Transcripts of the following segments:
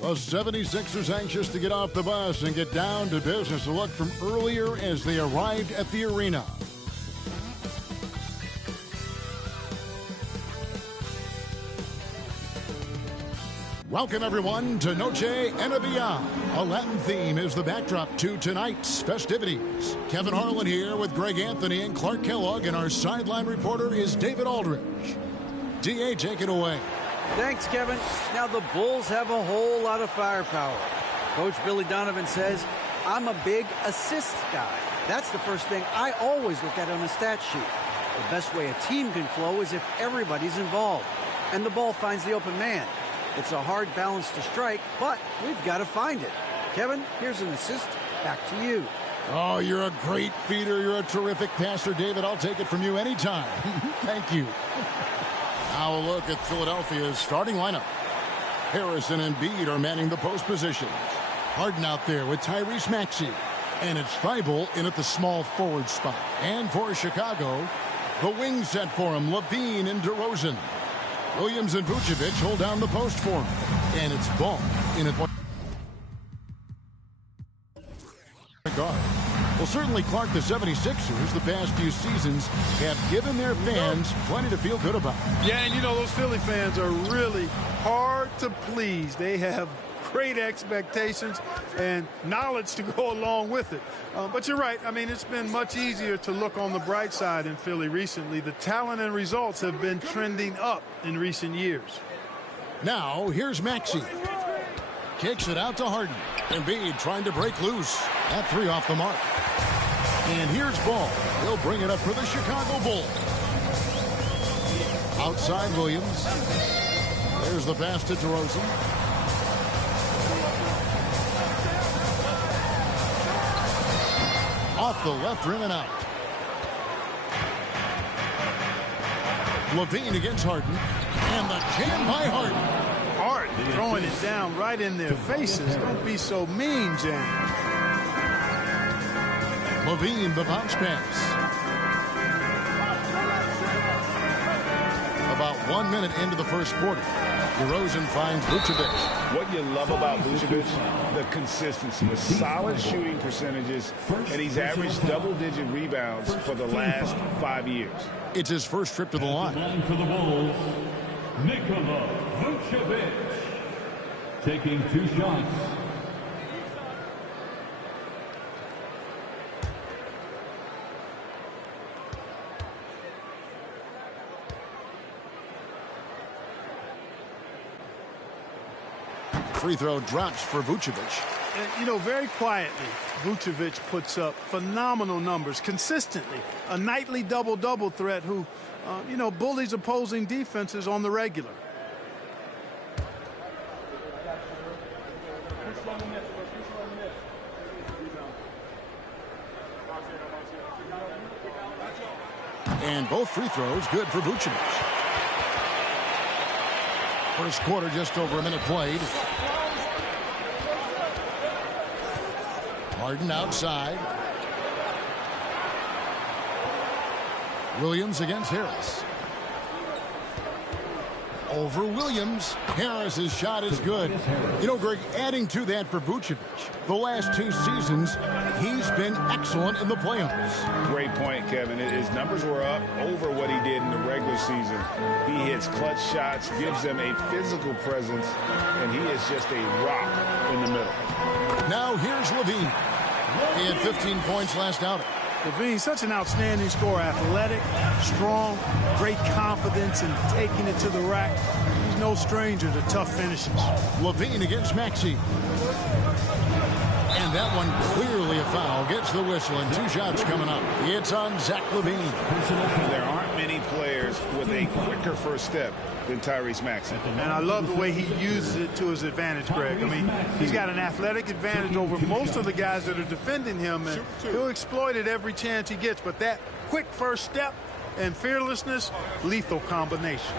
The 76ers anxious to get off the bus and get down to business. A look from earlier as they arrived at the arena. Welcome, everyone, to Noche Enabia. A Latin theme is the backdrop to tonight's festivities. Kevin Harlan here with Greg Anthony and Clark Kellogg, and our sideline reporter is David Aldridge. D.A., take it away. Thanks, Kevin. Now, the Bulls have a whole lot of firepower. Coach Billy Donovan says, I'm a big assist guy. That's the first thing I always look at on a stat sheet. The best way a team can flow is if everybody's involved and the ball finds the open man. It's a hard balance to strike, but we've got to find it. Kevin, here's an assist. Back to you. Oh, you're a great feeder. You're a terrific passer, David. I'll take it from you anytime. Thank you. Now a look at Philadelphia's starting lineup. Harrison and Embiid are manning the post positions. Harden out there with Tyrese Maxey. And it's Thibault in at the small forward spot. And for Chicago, the wing set for him, LaVine and DeRozan. Williams and Vucevic hold down the post for him. And it's Ball in at one guard. Well, certainly, Clark, the 76ers, the past few seasons, have given their fans plenty to feel good about. Yeah, and you know, those Philly fans are really hard to please. They have great expectations and knowledge to go along with it. But you're right. I mean, it's been much easier to look on the bright side in Philly recently. The talent and results have been trending up in recent years. Now, here's Maxey. Kicks it out to Harden. Embiid trying to break loose. That three off the mark. And here's Ball. He'll bring it up for the Chicago Bulls. Outside Williams. There's the pass to DeRozan. Off the left rim and out. LaVine against Harden. And the jam by Harden. Harden throwing it down right in their faces. Don't be so mean, James. LaVine, the bounce pass. About 1 minute into the first quarter. DeRozan finds Vucevic. What you love about Vucevic, the consistency, the solid shooting percentages, and he's averaged double-digit rebounds for the last 5 years. It's his first trip to the line. For the Bulls, Nikola Vucevic taking 2 shots. Free throw drops for Vucevic. And, you know, very quietly, Vucevic puts up phenomenal numbers consistently. A nightly double-double threat who, you know, bullies opposing defenses on the regular. And both free throws good for Vucevic. First quarter, just over a minute played. Harden outside. Williams against Harris. Over Williams. Harris's shot is good. You know, Greg, adding to that for Vucevic, the last 2 seasons, he's been excellent in the playoffs. Great point, Kevin. His numbers were up over what he did in the regular season. He hits clutch shots, gives them a physical presence, and he is just a rock in the middle. Now here's LaVine. He had 15 points last outing. LaVine, such an outstanding scorer, athletic, strong, great confidence in taking it to the rack. He's no stranger to tough finishes. LaVine against Maxey. And that one clearly a foul. Gets the whistle and 2 shots coming up. It's on Zach LaVine. There aren't many players with a quicker first step than Tyrese Maxey. And I love the way he uses it to his advantage, Greg. I mean, he's got an athletic advantage over most of the guys that are defending him, and he'll exploit it every chance he gets. But that quick first step and fearlessness, lethal combination.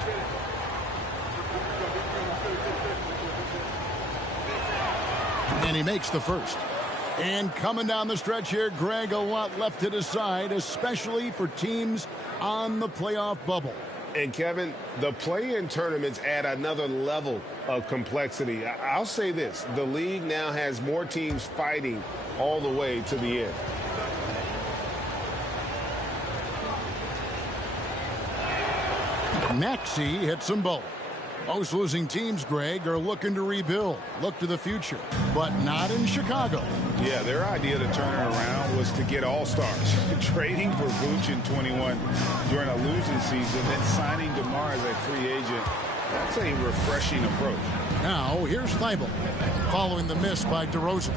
And he makes the first. And coming down the stretch here, Greg, a lot left to decide, especially for teams on the playoff bubble. And, Kevin, the play-in tournaments add another level of complexity. I'll say this. The league now has more teams fighting all the way to the end. Maxey hits them both. Most losing teams, Greg, are looking to rebuild, look to the future, but not in Chicago. Yeah, their idea to turn it around was to get all-stars. Trading for Vooch in 21 during a losing season, then signing DeMar as a free agent. That's a refreshing approach. Now, here's Thibault, following the miss by DeRozan.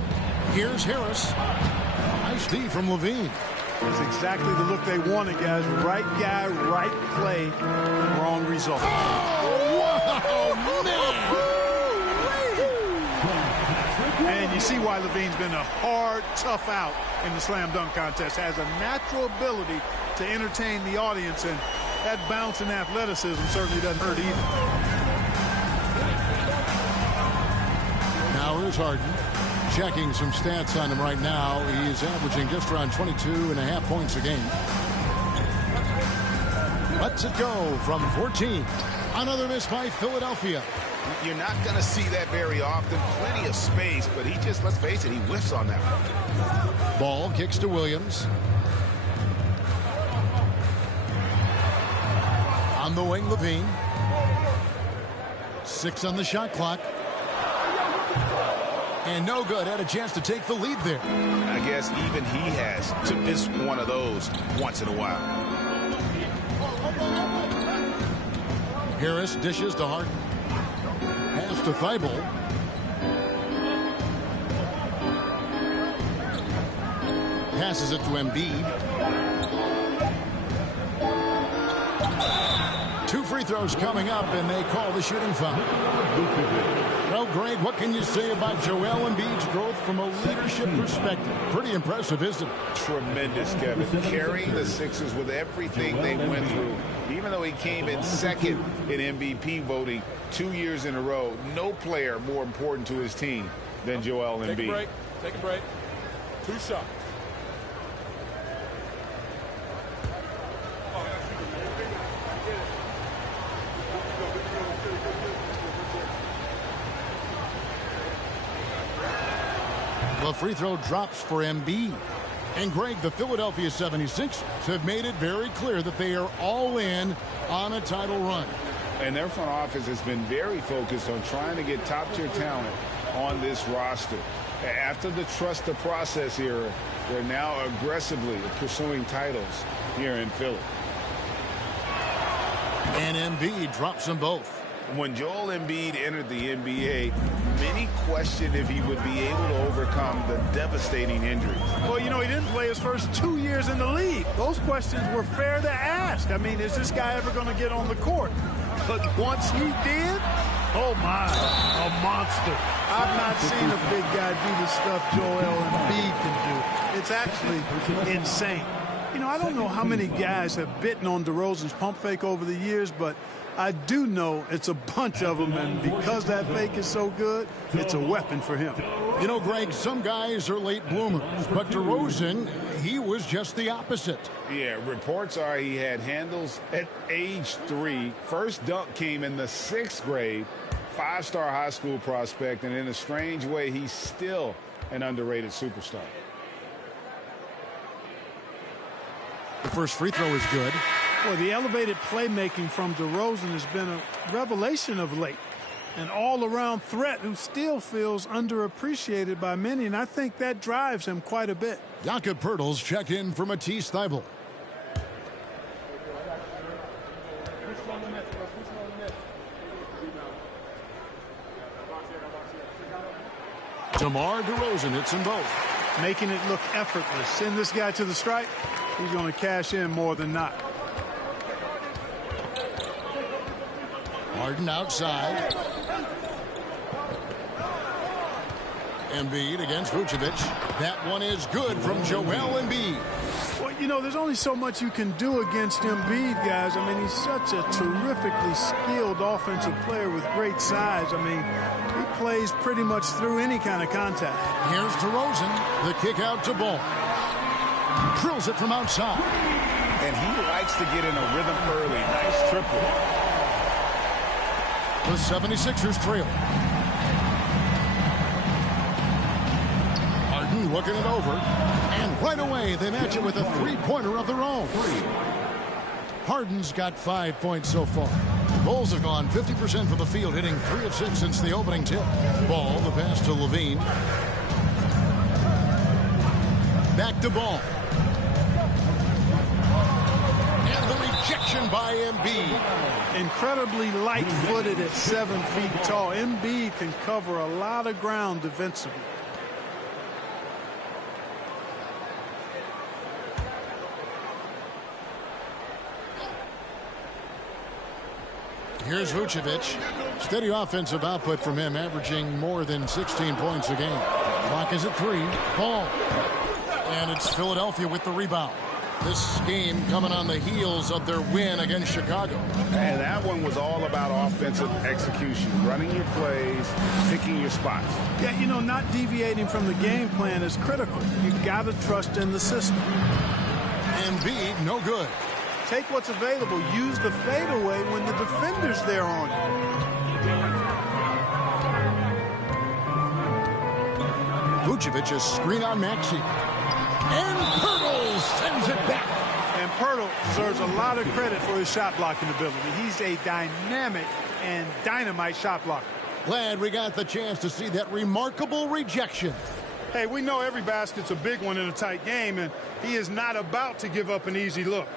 Here's Harris. Nice D from Levine. It's exactly the look they wanted, guys. Right guy, right play, wrong result. Oh, man! And you see why Levine's been a hard, tough out in the slam dunk contest. Has a natural ability to entertain the audience, and that bounce and athleticism certainly doesn't hurt either. Now here's Harden. Checking some stats on him right now. He's averaging just around 22.5 points a game. Lets it go from 14. Another miss by Philadelphia. You're not going to see that very often. Plenty of space, but he just, let's face it, he whiffs on that one. Ball kicks to Williams. On the wing, Levine. 6 on the shot clock. And no good. Had a chance to take the lead there. I guess even he has to miss one of those once in a while. Harris dishes to Harden. Pass to Thibault. Passes it to Embiid. 2 free throws coming up, and they call the shooting foul. Well, Greg, what can you say about Joel Embiid's growth from a leadership perspective? Pretty impressive, isn't it? Tremendous, Kevin. Carrying the Sixers with everything they went through. Even though he came in second in MVP voting 2 years in a row, no player more important to his team than Joel Embiid. Take a break. Take a break. 2 shots. The free throw drops for Embiid. And Greg, the Philadelphia 76ers have made it very clear that they are all in on a title run. And their front office has been very focused on trying to get top-tier talent on this roster. After the trust the process era, they're now aggressively pursuing titles here in Philly. And Embiid drops them both. When Joel Embiid entered the NBA, many questioned if he would be able to overcome the devastating injuries. Well, you know, he didn't play his first 2 years in the league. Those questions were fair to ask. I mean, is this guy ever going to get on the court? But once he did, oh my, a monster. I've not seen a big guy do the stuff Joel Embiid can do. It's actually insane. You know, I don't know how many guys have bitten on DeRozan's pump fake over the years, but I do know it's a bunch of them, and because that fake is so good, it's a weapon for him. You know, Greg, some guys are late bloomers, but DeRozan, he was just the opposite. Yeah, reports are he had handles at age 3. First dunk came in the 6th grade, 5-star high school prospect, and in a strange way, he's still an underrated superstar. The first free throw is good. Well, the elevated playmaking from DeRozan has been a revelation of late. An all-around threat who still feels underappreciated by many, and I think that drives him quite a bit. Jakob Poeltl's check in for Matisse Thybulle. DeMar DeRozan hits them both. Making it look effortless. Send this guy to the stripe. He's going to cash in more than not. Harden outside. Embiid against Vucevic. That one is good from Joel Embiid. Well, you know, there's only so much you can do against Embiid, guys. I mean, he's such a terrifically skilled offensive player with great size. I mean, he plays pretty much through any kind of contact. Here's DeRozan. The kick out to Ball. Drills it from outside. and he likes to get in a rhythm early. Nice triple. The 76ers trail. Harden looking it over. And right away, they match it with a three-pointer of their own. Harden's got 5 points so far. Bulls have gone 50% from the field, hitting 3 of 6 since the opening tip. Ball, the pass to Levine. Back to Ball. And the rejection by Embiid. Incredibly light-footed at 7 feet tall. Embiid can cover a lot of ground defensively. Here's Vucevic. Steady offensive output from him, averaging more than 16 points a game. Clock is at 3. Ball. And it's Philadelphia with the rebound. This game coming on the heels of their win against Chicago. And that one was all about offensive execution, running your plays, picking your spots. Yeah, you know, not deviating from the game plan is critical. You've got to trust in the system. Embiid, no good. Take what's available. Use the fadeaway when the defender's there on you. Vucevic is screen on Maxey. And Pirtle sends it back. And Pirtle deserves a lot of credit for his shot blocking ability. He's a dynamic and dynamite shot blocker. Glad we got the chance to see that remarkable rejection. Hey, we know every basket's a big one in a tight game, and he is not about to give up an easy look.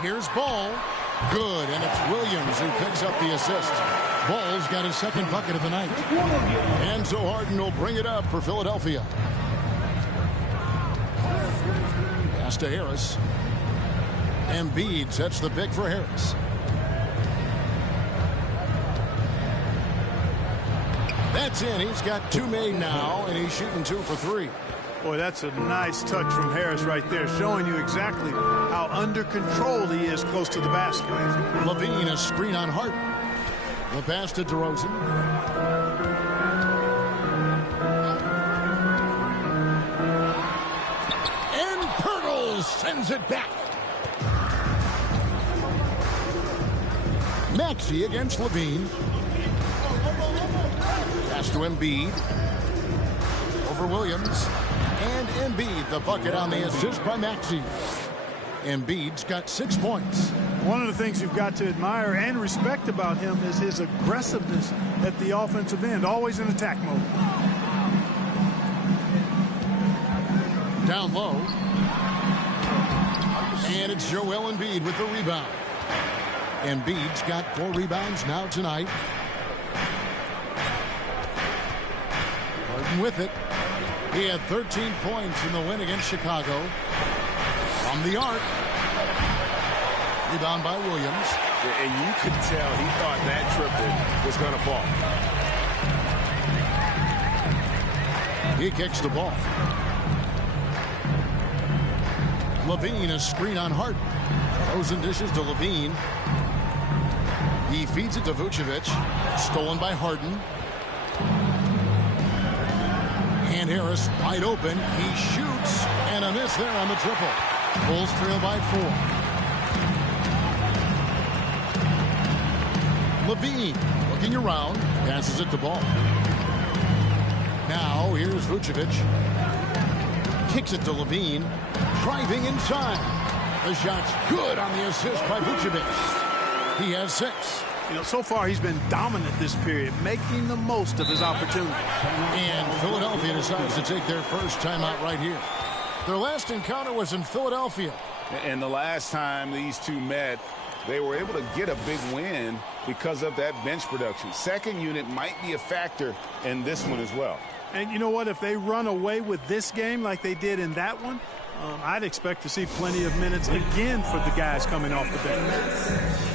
Here's Ball. Good, and it's Williams who picks up the assist. Ball's got his second bucket of the night. And so Harden will bring it up for Philadelphia. Pass to Harris. Embiid sets the pick for Harris. That's in. He's got 2 made now, and he's shooting 2 for 3. Boy, that's a nice touch from Harris right there, showing you exactly how under control he is close to the basket. Levine, a screen on Hart. The pass to DeRozan. And Pirtle sends it back. Maxey against Levine. Pass to Embiid. Over Williams. And Embiid, the bucket on the assist by Maxey. Embiid's got 6 points. One of the things you've got to admire and respect about him is his aggressiveness at the offensive end, always in attack mode. Down low. And it's Joel Embiid with the rebound. Embiid's got 4 rebounds now tonight. Harden with it. He had 13 points in the win against Chicago. From the arc. Rebound by Williams. And you could tell he thought that triple was going to fall. He kicks the ball. Levine, a screen on Hart. Throws and dishes to Levine. He feeds it to Vucevic. Stolen by Harden. And Harris wide open. He shoots. And a miss there on the triple. Bulls trail by 4. Levine looking around. Passes it to Ball. Now here's Vucevic. Kicks it to Levine. Driving inside. The shot's good on the assist by Vucevic. He has 6. You know, so far he's been dominant this period, making the most of his opportunity. And Philadelphia decides to take their first timeout right here. Their last encounter was in Philadelphia. And the last time these two met, they were able to get a big win because of that bench production. Second unit might be a factor in this one as well. And you know what? If they run away with this game like they did in that one, I'd expect to see plenty of minutes again for the guys coming off the bench.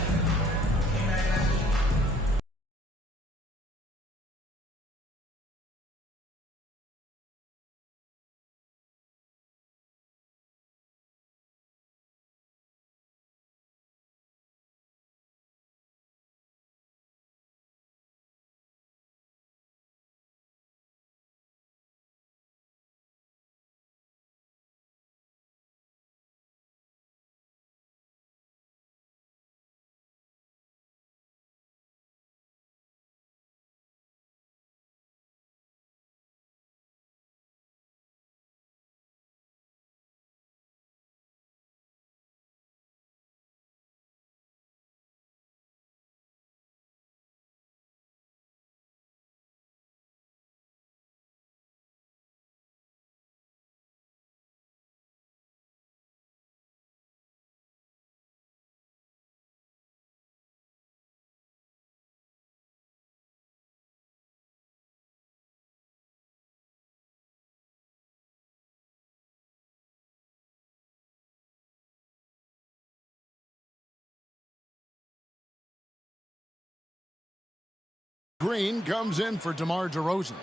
Green comes in for DeMar DeRozan.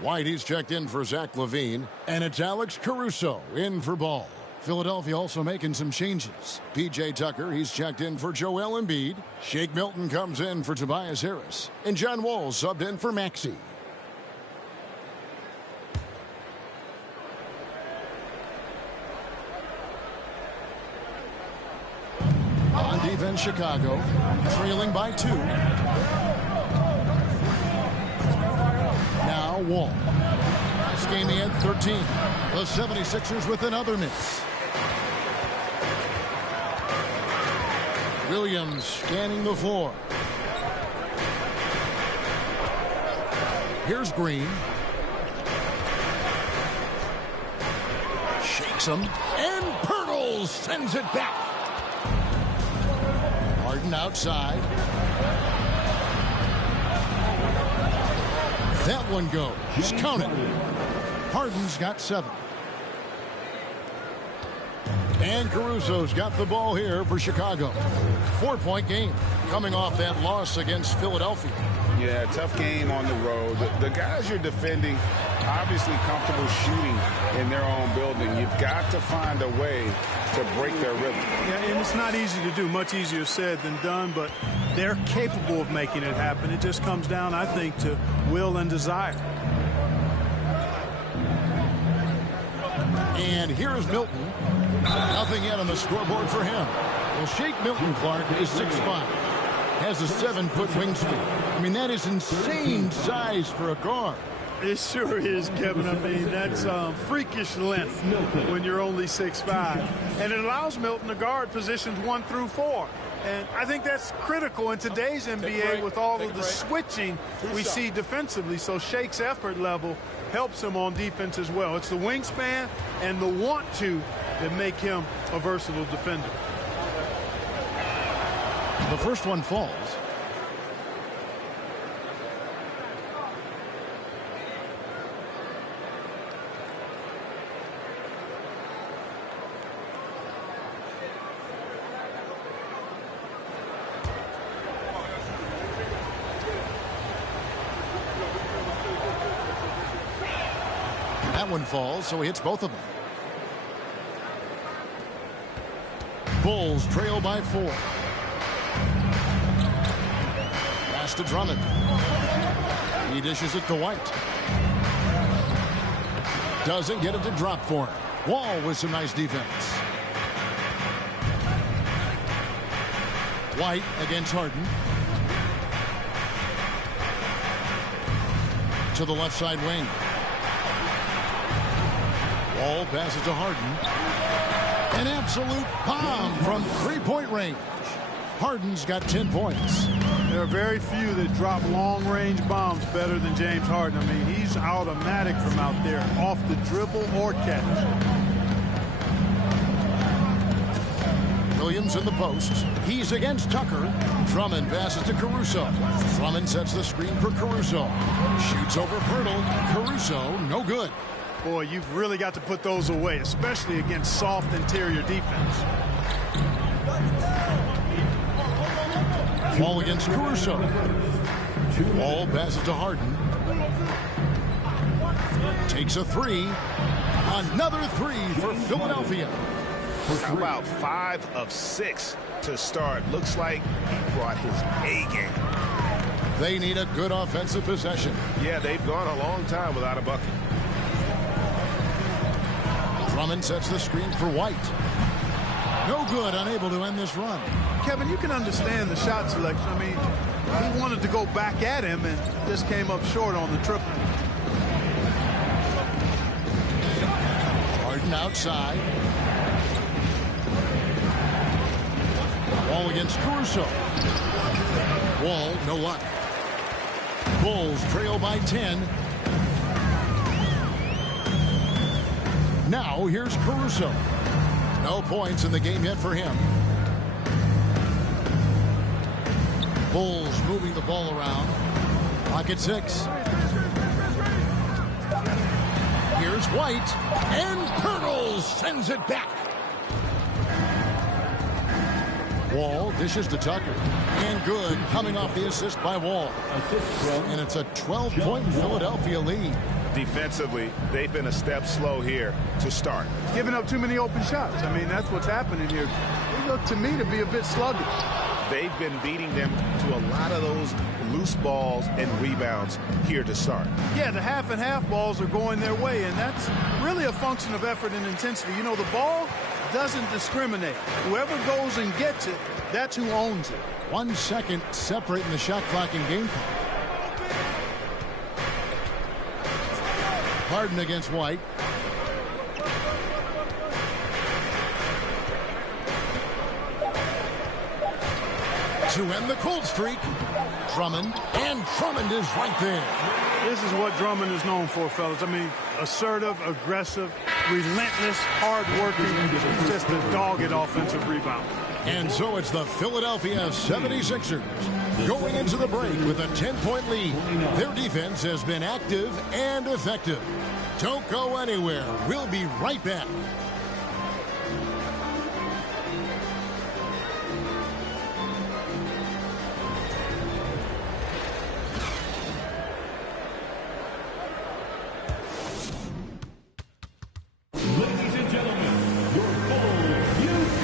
White, he's checked in for Zach LaVine. And it's Alex Caruso in for Ball. Philadelphia also making some changes. P.J. Tucker, he's checked in for Joel Embiid. Shake Milton comes in for Tobias Harris. And John Wall subbed in for Maxey. On defense, Chicago, trailing by 2. Now Wall. Last game he had 13. The 76ers with another miss. Williams scanning the floor. Here's Green. Shakes him. And Pirtles sends it back. Harden outside. That one goes. Count it. Harden's got 7. And Caruso's got the ball here for Chicago. 4-point game coming off that loss against Philadelphia. Yeah, tough game on the road. The guys you're defending, obviously comfortable shooting in their own building. You've got to find a way to break their rhythm. Yeah, and it's not easy to do. Much easier said than done, but they're capable of making it happen. It just comes down, I think, to will and desire. And here is Milton. Nothing yet on the scoreboard for him. Well, Shake Milton, Clark, is 6'5". Has a 7-foot wingspan. I mean, that is insane size for a guard. It sure is, Kevin. I mean, that's freakish length when you're only 6'5". And it allows Milton to guard positions 1 through 4. And I think that's critical in today's NBA with all of the switching we see defensively. So Shake's effort level helps him on defense as well. It's the wingspan and the want-to that make him a versatile defender. The first one falls. That one falls, so he hits both of them. Bulls trail by 4. Pass to Drummond. He dishes it to White. Doesn't get it to drop for him. Wall with some nice defense. White against Harden. To the left side wing. Wall passes to Harden. An absolute bomb from 3-point range. Harden's got 10 points. There are very few that drop long-range bombs better than James Harden. I mean, he's automatic from out there, off the dribble or catch. Williams in the post. He's against Tucker. Drummond passes to Caruso. Drummond sets the screen for Caruso. Shoots over Pirtle. Caruso, no good. Boy, you've really got to put those away, especially against soft interior defense. Ball against Caruso. Wall passes to Harden. Takes a 3. Another 3 for Philadelphia. How about 5 of 6 to start? Looks like he brought his A game. They need a good offensive possession. Yeah, they've gone a long time without a bucket. Drummond sets the screen for White. No good, unable to end this run. Kevin, you can understand the shot selection. I mean, he wanted to go back at him and just came up short on the triple. Harden outside. Wall against Caruso. Wall, no luck. Bulls trail by 10. Now here's Caruso. No points in the game yet for him. Bulls moving the ball around. Pocket 6. Here's White. And Pirtle sends it back. Wall dishes to Tucker. And good, coming off the assist by Wall. And it's a 12-point Philadelphia lead. Defensively, they've been a step slow here to start. Giving up too many open shots. I mean, that's what's happening here. They look to me to be a bit sluggish. They've been beating them to a lot of those loose balls and rebounds here to start. Yeah, the half and half balls are going their way, and that's really a function of effort and intensity. You know, the ball doesn't discriminate. Whoever goes and gets it, that's who owns it. 1 second separating the shot clock and game clock. Harden against White. To end the cold streak, Drummond, and Drummond is right there. This is what Drummond is known for, fellas. I mean, assertive, aggressive, relentless, hard-working, just a dogged offensive rebound. And so it's the Philadelphia 76ers going into the break with a 10-point lead. Their defense has been active and effective. Don't go anywhere. We'll be right back.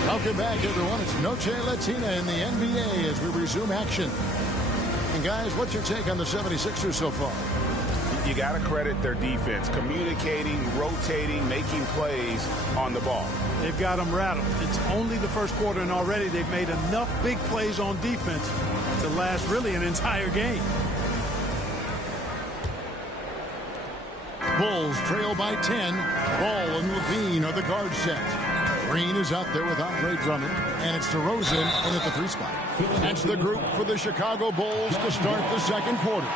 Welcome back, everyone. It's Noche Latina in the NBA as we resume action. And, guys, what's your take on the 76ers so far? You got to credit their defense, communicating, rotating, making plays on the ball. They've got them rattled. It's only the first quarter, and already they've made enough big plays on defense to last really an entire game. Bulls trail by 10. Ball and Levine are the guard set. Green is out there with Andre Drummond, and it's DeRozan in at the 3 spot. That's the group for the Chicago Bulls to start the second quarter.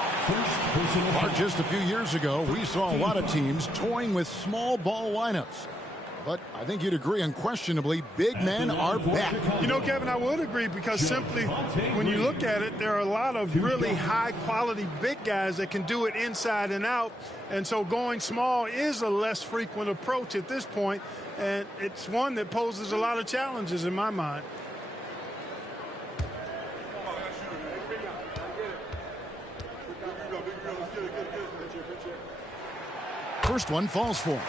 Just a few years ago, we saw a lot of teams toying with small ball lineups. But I think you'd agree, unquestionably, big men are back. You know, Kevin, I would agree because simply when you look at it, there are a lot of really high-quality big guys that can do it inside and out. And so going small is a less frequent approach at this point, and it's one that poses a lot of challenges in my mind. First one falls for him.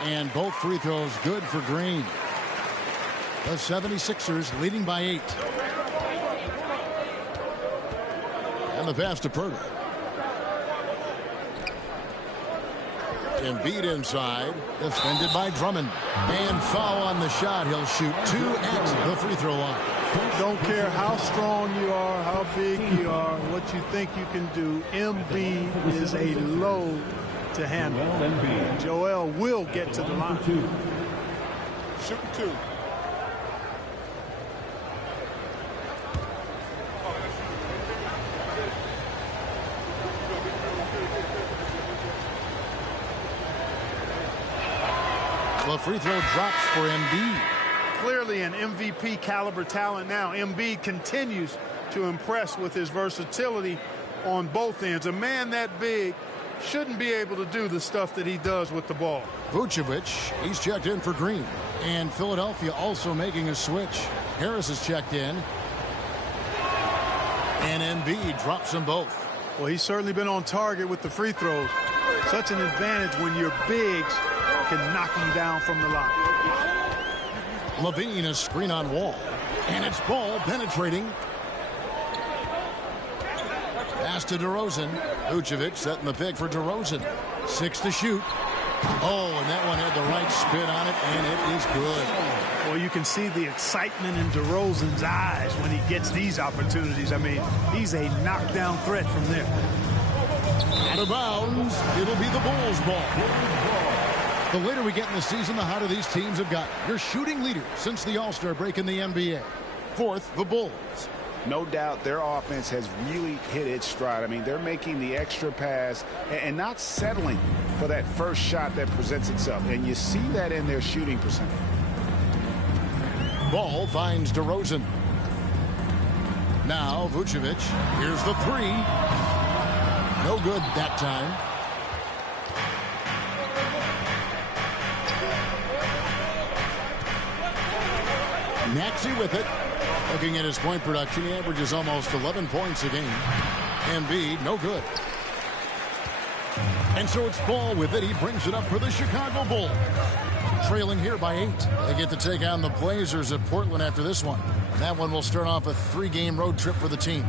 And both free throws good for Green. The 76ers leading by 8. And the pass to Purtle. Embiid inside, defended by Drummond. And foul on the shot. He'll shoot 2 at the free throw line. Don't care how strong you are, how big you are, what you think you can do. Embiid is a load to handle. Joel will get to the line. Shooting 2. The free throw drops for Embiid. Clearly an MVP caliber talent now. Embiid continues to impress with his versatility on both ends. A man that big shouldn't be able to do the stuff that he does with the ball. Vucevic, he's checked in for Green. And Philadelphia also making a switch. Harris is checked in. And Embiid drops them both. Well, he's certainly been on target with the free throws. Such an advantage when your bigs can knock them down from the line. Levine, a screen on Wall. And it's Ball penetrating. Pass to DeRozan. Vucevic setting the pick for DeRozan. 6 to shoot. Oh, and that one had the right spin on it, and it is good. Well, you can see the excitement in DeRozan's eyes when he gets these opportunities. I mean, he's a knockdown threat from there. Out of bounds. It'll be the Bulls' ball. The later we get in the season, the hotter these teams have gotten. Your shooting leader since the All-Star break in the NBA. Fourth, the Bulls. No doubt their offense has really hit its stride. I mean, they're making the extra pass and not settling for that first shot that presents itself. And you see that in their shooting percentage. Ball finds DeRozan. Now Vucevic. Here's the three. No good that time. Maxey with it. Looking at his point production, he averages almost 11 points a game. Embiid, no good. And so it's Ball with it. He brings it up for the Chicago Bulls. Trailing here by 8. They get to take on the Blazers at Portland after this one. And that one will start off a 3-game road trip for the team.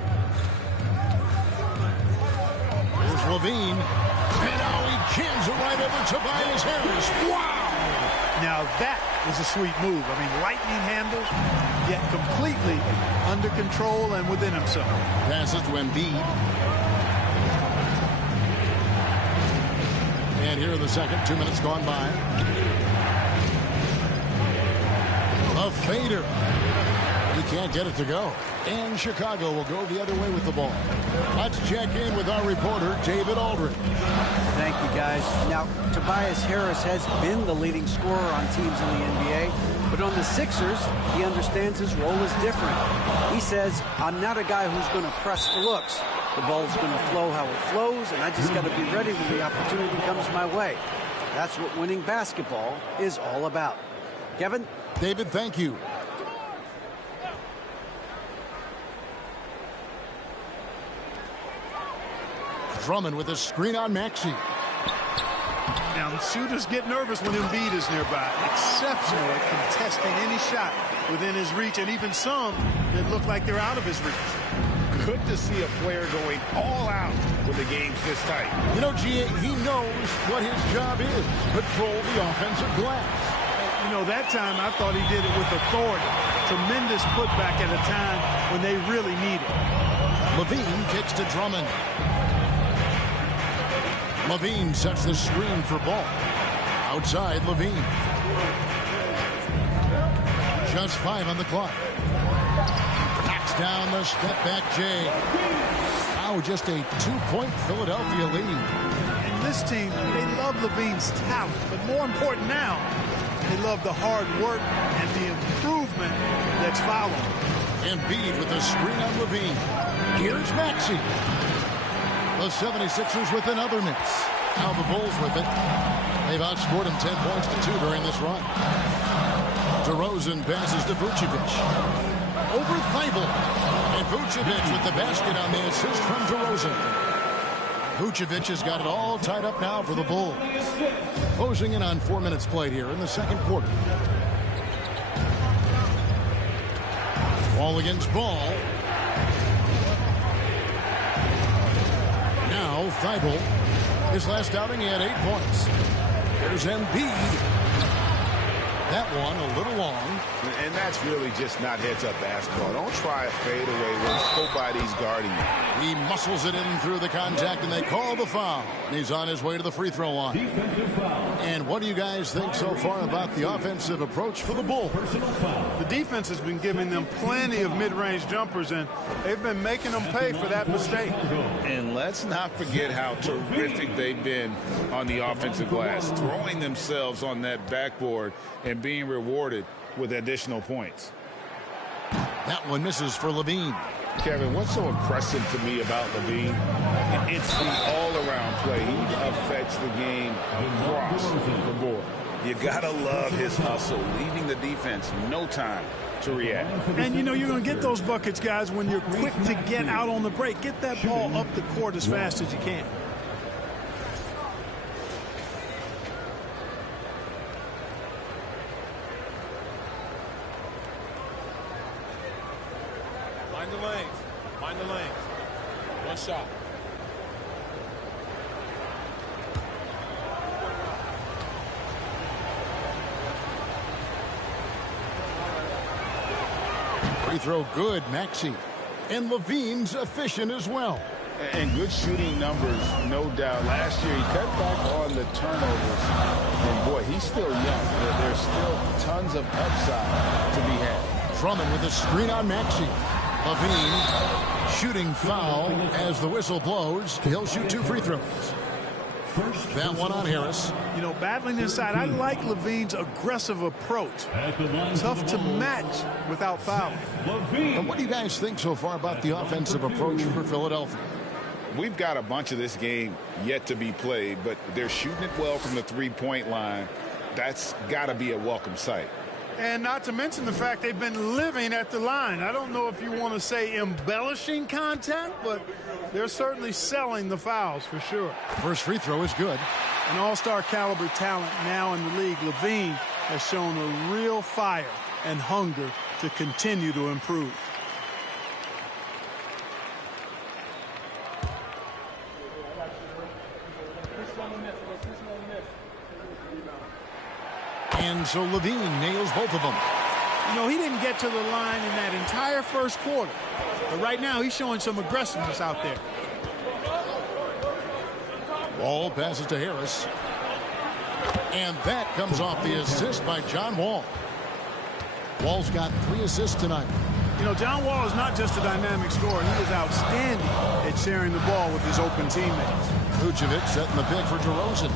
Here's Levine. And now he jams it right over Tobias Harris. Wow! Now that was a sweet move. I mean, lightning handle, yet completely under control and within himself. Passes to Embiid. And here in the second, 2 minutes gone by. A fader. He can't get it to go. And Chicago will go the other way with the ball. Let's check in with our reporter, David Aldridge. Thank you, guys. Now, Tobias Harris has been the leading scorer on teams in the NBA, but on the Sixers, he understands his role is different. He says, I'm not a guy who's going to press for looks. The ball's going to flow how it flows, and I just got to be ready when the opportunity comes my way. That's what winning basketball is all about. Kevin? David, thank you. Drummond with a screen on Maxey. Now, the shooters get nervous when Embiid is nearby. Exceptional at contesting any shot within his reach, and even some that look like they're out of his reach. Good to see a player going all out when the game's this tight. You know, G.A., he knows what his job is. Control the offensive glass. You know, that time I thought he did it with authority. Tremendous putback at a time when they really need it. Levine kicks to Drummond. Levine sets the screen for Ball. Outside, Levine. Just 5 on the clock. Knocks down the step-back Jay. Now just a 2-point Philadelphia lead. And this team, they love Levine's talent, but more important now, they love the hard work and the improvement that's following. Embiid with a screen on Levine. Here's Maxey. The 76ers with another miss. Now the Bulls with it. They've outscored him 10 points to 2 during this run. DeRozan passes to Vucevic. Over Thibault. And Vucevic with the basket on the assist from DeRozan. Vucevic has got it all tied up now for the Bulls. Closing in on 4 minutes played here in the second quarter. Ball against Ball. Now Thibault. His last outing, he had 8 points. There's Embiid. That one a little long. And that's really just not heads-up basketball. Don't try a fadeaway when nobody's guarding you. He muscles it in through the contact, and they call the foul. And he's on his way to the free throw line. Defensive foul. And what do you guys think so far about the offensive approach for the Bulls? Personal foul. The defense has been giving them plenty of mid-range jumpers, and they've been making them pay for that mistake. And let's not forget how terrific they've been on the offensive glass, throwing themselves on that backboard and being rewarded with additional points. That one misses for Levine. Kevin, what's so impressive to me about Levine? It's the all-around play. He affects the game across the board. You gotta love his hustle, leaving the defense no time to react. And you know you're going to get those buckets, guys, when you're quick to get out on the break. Get that ball up the court as fast as you can. Mind the lanes. Mind the lanes. One shot. Free throw good, Maxey. And Levine's efficient as well. And good shooting numbers, no doubt. Last year, he cut back on the turnovers. And, boy, he's still young. There's still tons of upside to be had. Drummond with a screen on Maxey. Levine, shooting foul as the whistle blows. He'll shoot 2 free throws. That one on Harris. You know, battling inside, I like Levine's aggressive approach. Tough to match without fouling. And what do you guys think so far about the offensive approach for Philadelphia? We've got a bunch of this game yet to be played, but they're shooting it well from the three-point line. That's got to be a welcome sight. And not to mention the fact they've been living at the line. I don't know if you want to say embellishing content, but they're certainly selling the fouls for sure. First free throw is good. An all-star caliber talent now in the league. Levine has shown a real fire and hunger to continue to improve. And so Levine nails both of them. You know, he didn't get to the line in that entire first quarter. But right now, he's showing some aggressiveness out there. Wall passes to Harris. And that comes off the assist by John Wall. Wall's got 3 assists tonight. You know, John Wall is not just a dynamic scorer. He was outstanding at sharing the ball with his open teammates. Vucevic setting the pick for DeRozan.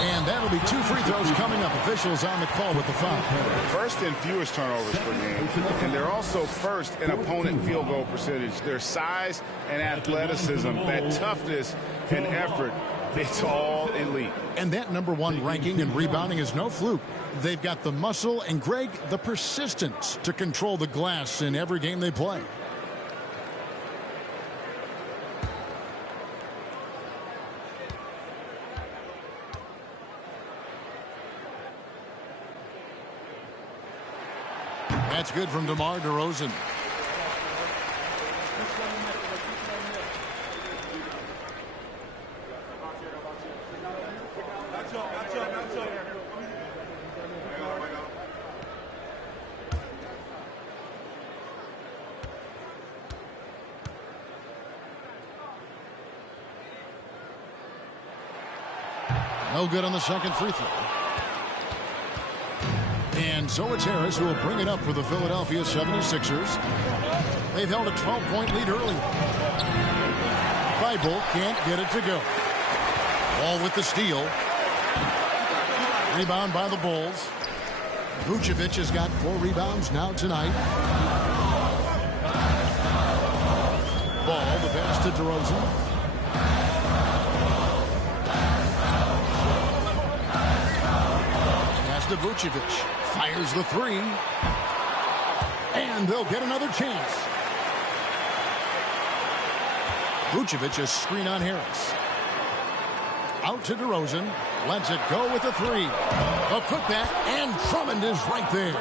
And that'll be 2 free throws coming up. Officials on the call with the foul. First in fewest turnovers per game, and they're also first in opponent field goal percentage. Their size and athleticism, that toughness and effort, it's all elite. And that #1 ranking in rebounding is no fluke. They've got the muscle and, Greg, the persistence to control the glass in every game they play. That's good from DeMar DeRozan. No good on the second free throw. And so it's Harris who will bring it up for the Philadelphia 76ers. They've held a 12-point lead early. Thybulle can't get it to go. Wall with the steal. Rebound by the Bulls. Vucevic has got 4 rebounds now tonight. Ball, the pass to DeRozan. To Vucevic, fires the 3, and they'll get another chance. Vucevic, a screen on Harris. Out to DeRozan, lets it go with the 3. A putback, and Drummond is right there.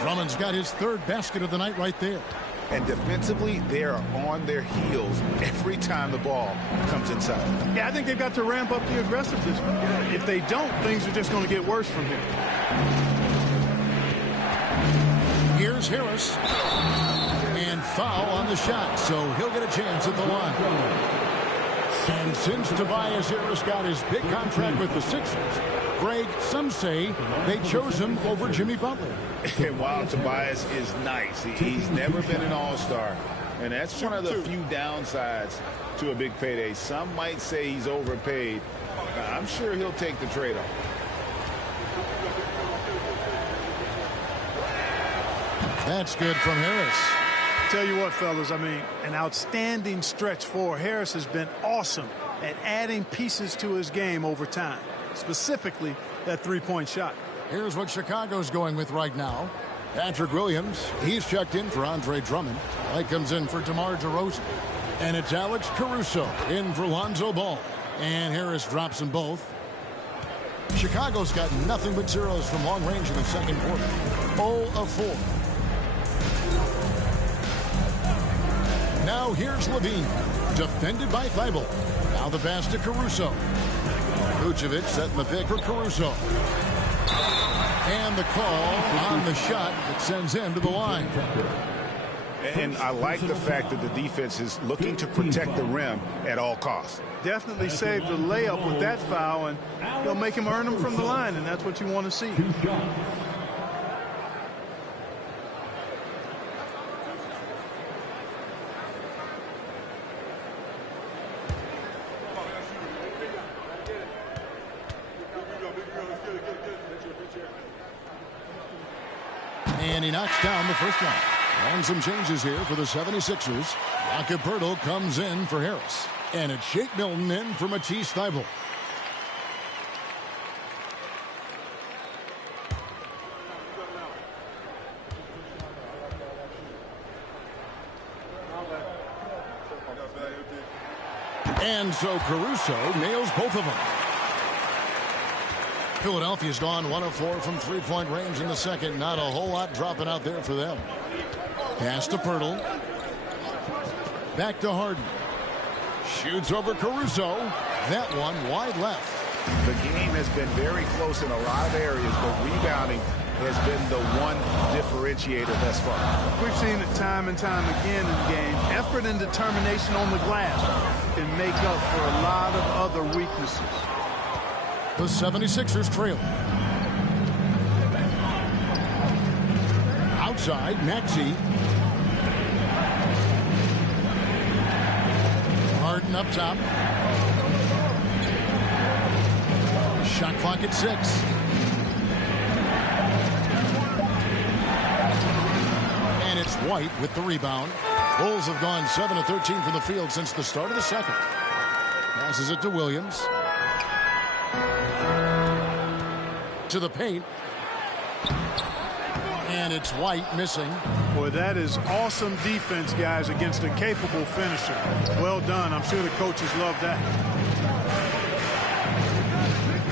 Drummond's got his 3rd basket of the night right there. And defensively, they are on their heels every time the ball comes inside. Yeah, I think they've got to ramp up the aggressiveness. If they don't, things are just going to get worse from here. Here's Harris. And foul on the shot, so he'll get a chance at the line. And since Tobias Harris got his big contract with the Sixers, Greg, some say they chose him over Jimmy Butler. And while Tobias is nice, he's never been an all-star. And that's one of the few downsides to a big payday. Some might say he's overpaid. I'm sure he'll take the trade-off. That's good from Harris. Tell you what, fellas, I mean, an outstanding stretch for Harris has been awesome at adding pieces to his game over time, specifically that 3-point shot. Here's what Chicago's going with right now. Patrick Williams, he's checked in for Andre Drummond. White comes in for DeMar DeRozan. And it's Alex Caruso in for Lonzo Ball. And Harris drops them both. Chicago's got nothing but zeros from long range in the second quarter. 0 of 4. Now here's Levine, defended by Thybulle. Now the pass to Caruso. Vucevic setting the pick for Caruso. And the call on the shot that sends him to the line. And I like the fact that the defense is looking to protect the rim at all costs. Definitely saved the layup with that foul, and they'll make him earn them from the line, and that's what you want to see. And he knocks down the first one. And some changes here for the 76ers. Jakob Poeltl comes in for Harris. And it's Shake Milton in for Matisse Thybulle. And so Caruso nails both of them. Philadelphia's gone 1 of 4 from three-point range in the second. Not a whole lot dropping out there for them. Pass to Poeltl. Back to Harden. Shoots over Caruso. That one wide left. The game has been very close in a lot of areas, but rebounding has been the one differentiator thus far. We've seen it time and time again in games. Effort and determination on the glass can make up for a lot of other weaknesses. The 76ers trail. Outside, Maxey. Harden up top. Shot clock at 6. And it's White with the rebound. Bulls have gone 7 of 13 from the field since the start of the second. Passes it to Williams. To the paint. And it's White missing. Boy, that is awesome defense, guys, against a capable finisher. Well done. I'm sure the coaches love that.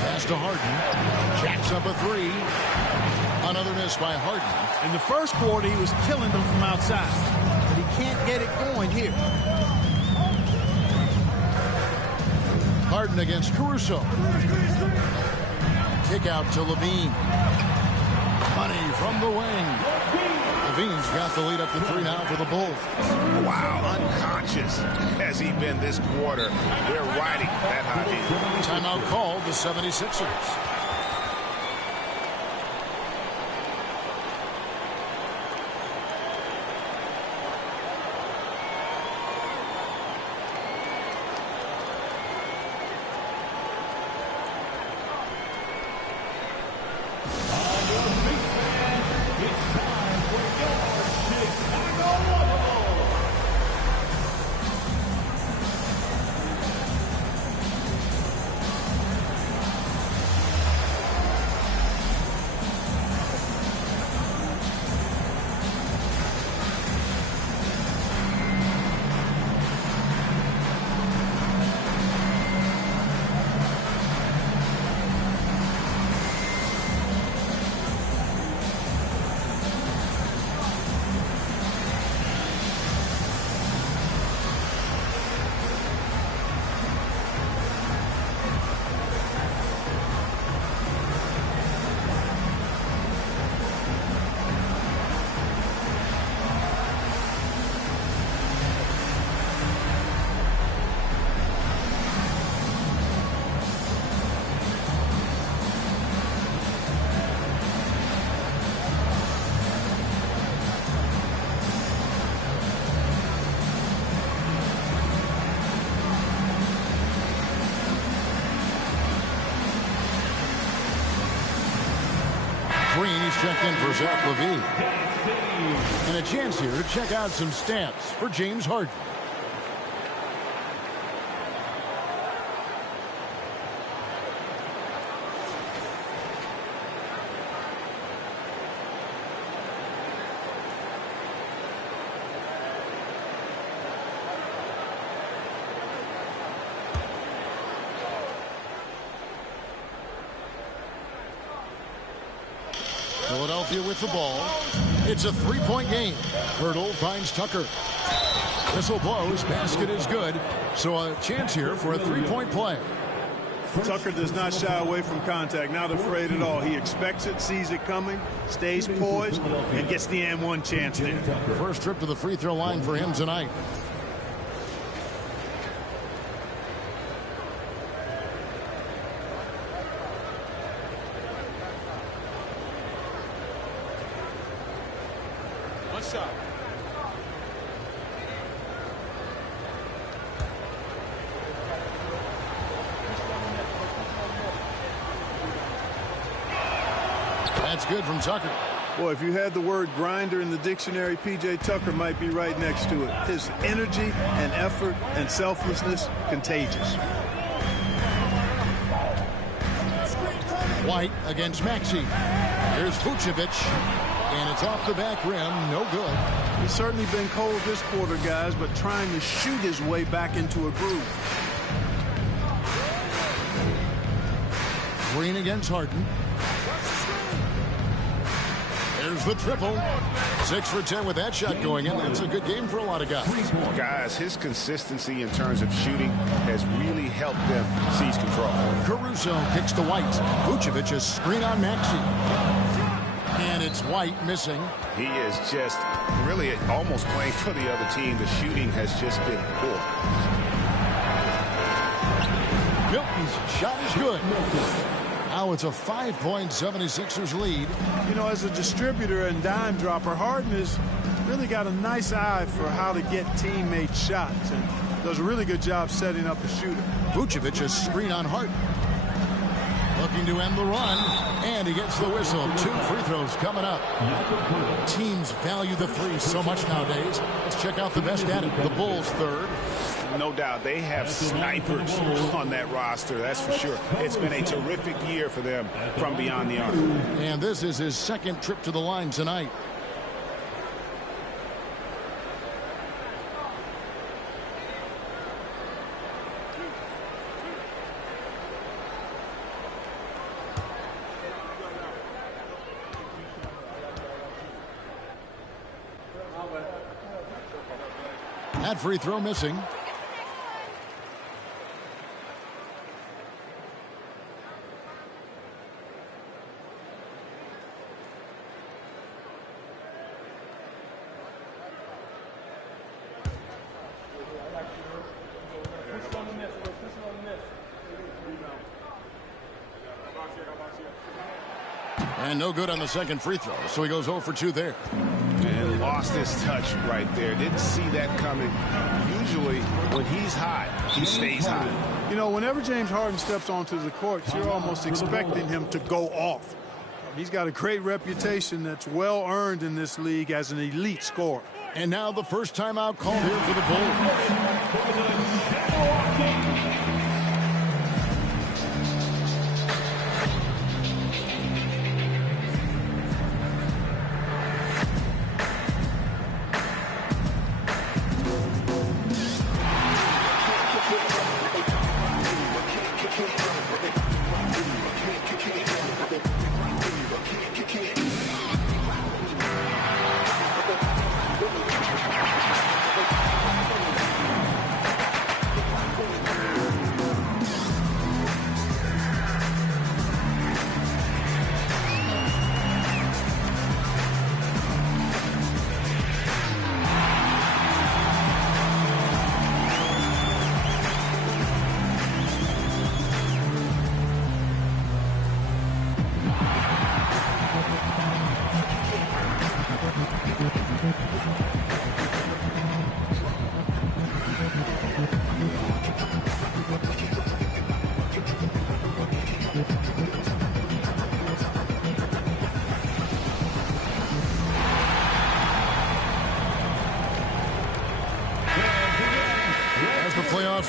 Pass to Harden. Jacks up a 3. Another miss by Harden. In the first quarter, he was killing them from outside. But he can't get it going here. Harden against Caruso. Kick out to Levine. Money from the wing. Levine's got the lead up to 3 now for the Bulls. Wow, unconscious has he been this quarter. They're riding that hot heat. Timeout called the 76ers. Green, he's checked in for Zach LaVine. And a chance here to check out some stats for James Harden. Philadelphia with the ball. It's a three-point game. Poeltl finds Tucker. Whistle blows. Basket is good. So a chance here for a three-point play. Tucker does not shy away from contact. Not afraid at all. He expects it, sees it coming, stays poised, and gets the and one chance there. First trip to the free throw line for him tonight. One shot. That's good from Tucker. Boy, if you had the word grinder in the dictionary, P.J. Tucker might be right next to it. His energy and effort and selflessness, contagious. White against Maxey. Here's Vucevic, and it's off the back rim. No good. He's certainly been cold this quarter, guys, but trying to shoot his way back into a groove. Green against Harden. There's the triple. 6 for 10 with that shot going in. That's a good game for a lot of guys. Guys, his consistency in terms of shooting has really helped them seize control. Caruso kicks to White. Vucevic a screen on Maxey. And it's White missing. He is just really almost playing for the other team. The shooting has just been poor. Milton's shot is good. Now it's a 5-point 76ers lead. You know, as a distributor and dime dropper, Harden has really got a nice eye for how to get teammate shots and does a really good job setting up a shooter. Vucevic a screen on Harden. Looking to end the run, and he gets the whistle. 2 free throws coming up. Teams value the three so much nowadays. Let's check out the best at it. The Bulls third. No doubt they have snipers on that roster, that's for sure. It's been a terrific year for them from beyond the arc. And this is his second trip to the line tonight. That free throw missing. And no good on the second free throw, so he goes 0 for 2 there. And lost his touch right there. Didn't see that coming. Usually, when he's hot, he stays hot. You know, whenever James Harden steps onto the court, you're almost expecting him to go off. He's got a great reputation that's well earned in this league as an elite scorer. And now the first timeout called here for the Bulls.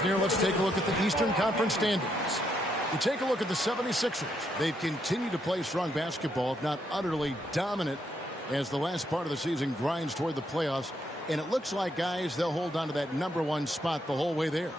Near, let's take a look at the Eastern Conference standings. You take a look at the 76ers. They've continued to play strong basketball, if not utterly dominant, as the last part of the season grinds toward the playoffs. And it looks like, guys, they'll hold on to that #1 spot the whole way there.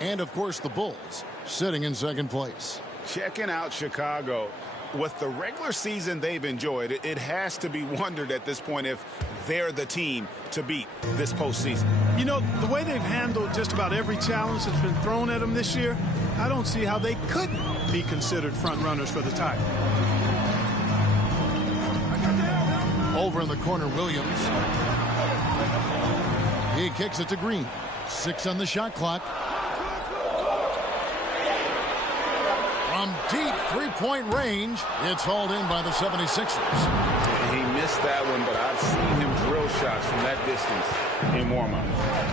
And, of course, the Bulls sitting in second place. Checking out Chicago. With the regular season they've enjoyed, it has to be wondered at this point if they're the team to beat this postseason. You know, the way they've handled just about every challenge that's been thrown at them this year, I don't see how they couldn't be considered front runners for the title. Over in the corner, Williams. He kicks it to Green. 6 on the shot clock. From deep three-point range, it's hauled in by the 76ers. He missed that one, but I've seen him drill shots from that distance in warm-up.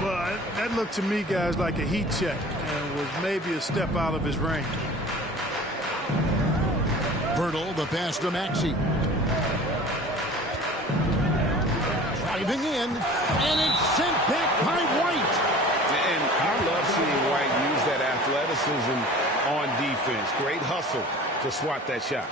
Well, that looked to me, guys, like a heat check and was maybe a step out of his range. Birtle, the pass to Maxey. Driving in, and it's sent back by White. And I love seeing White use that athleticism on defense. Great hustle to swat that shot.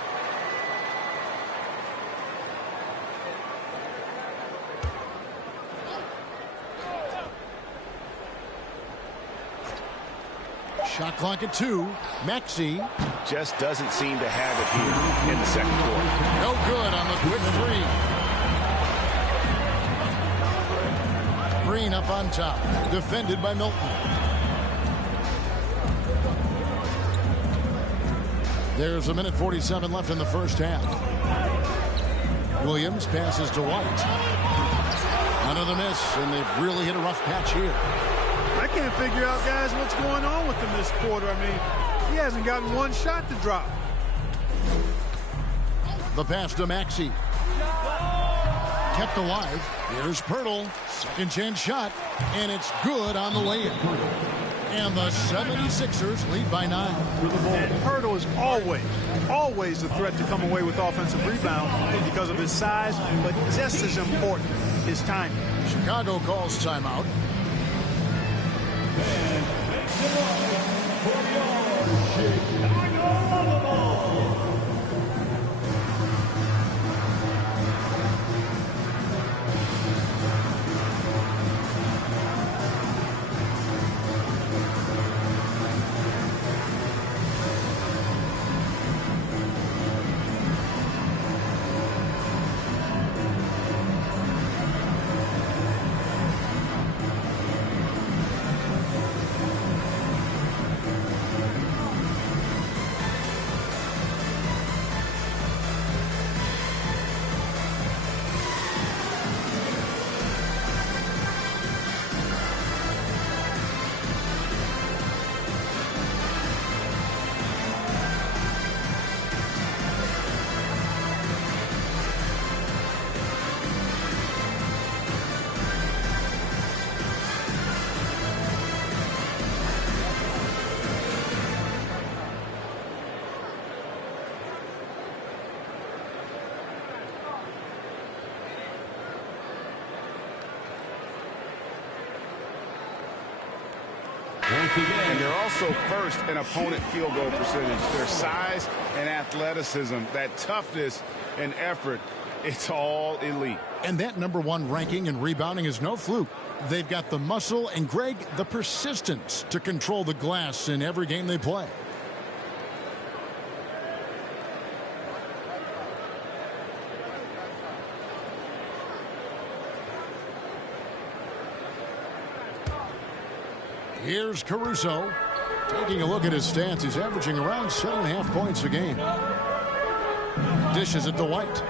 Shot clock at 2. Maxey. Just doesn't seem to have it here in the second quarter. No good on the quick 3. Green up on top. Defended by Milton. There's 1:47 left in the first half. Williams passes to White. Another miss, and they've really hit a rough patch here. I can't figure out, guys, what's going on with him this quarter. I mean, he hasn't gotten one shot to drop. The pass to Maxey. Kept alive. Here's Pirtle. Second chance shot, and it's good on the way in. And the 76ers lead by 9. And Pirtle is always a threat to come away with offensive rebound because of his size, but just as important, his timing. Chicago calls timeout. And they're also first in opponent field goal percentage. Their size and athleticism, that toughness and effort, it's all elite. And that #1 ranking and rebounding is no fluke. They've got the muscle and, Greg, the persistence to control the glass in every game they play. Here's Caruso. Taking a look at his stats, he's averaging around 7.5 points a game. Dishes it to White.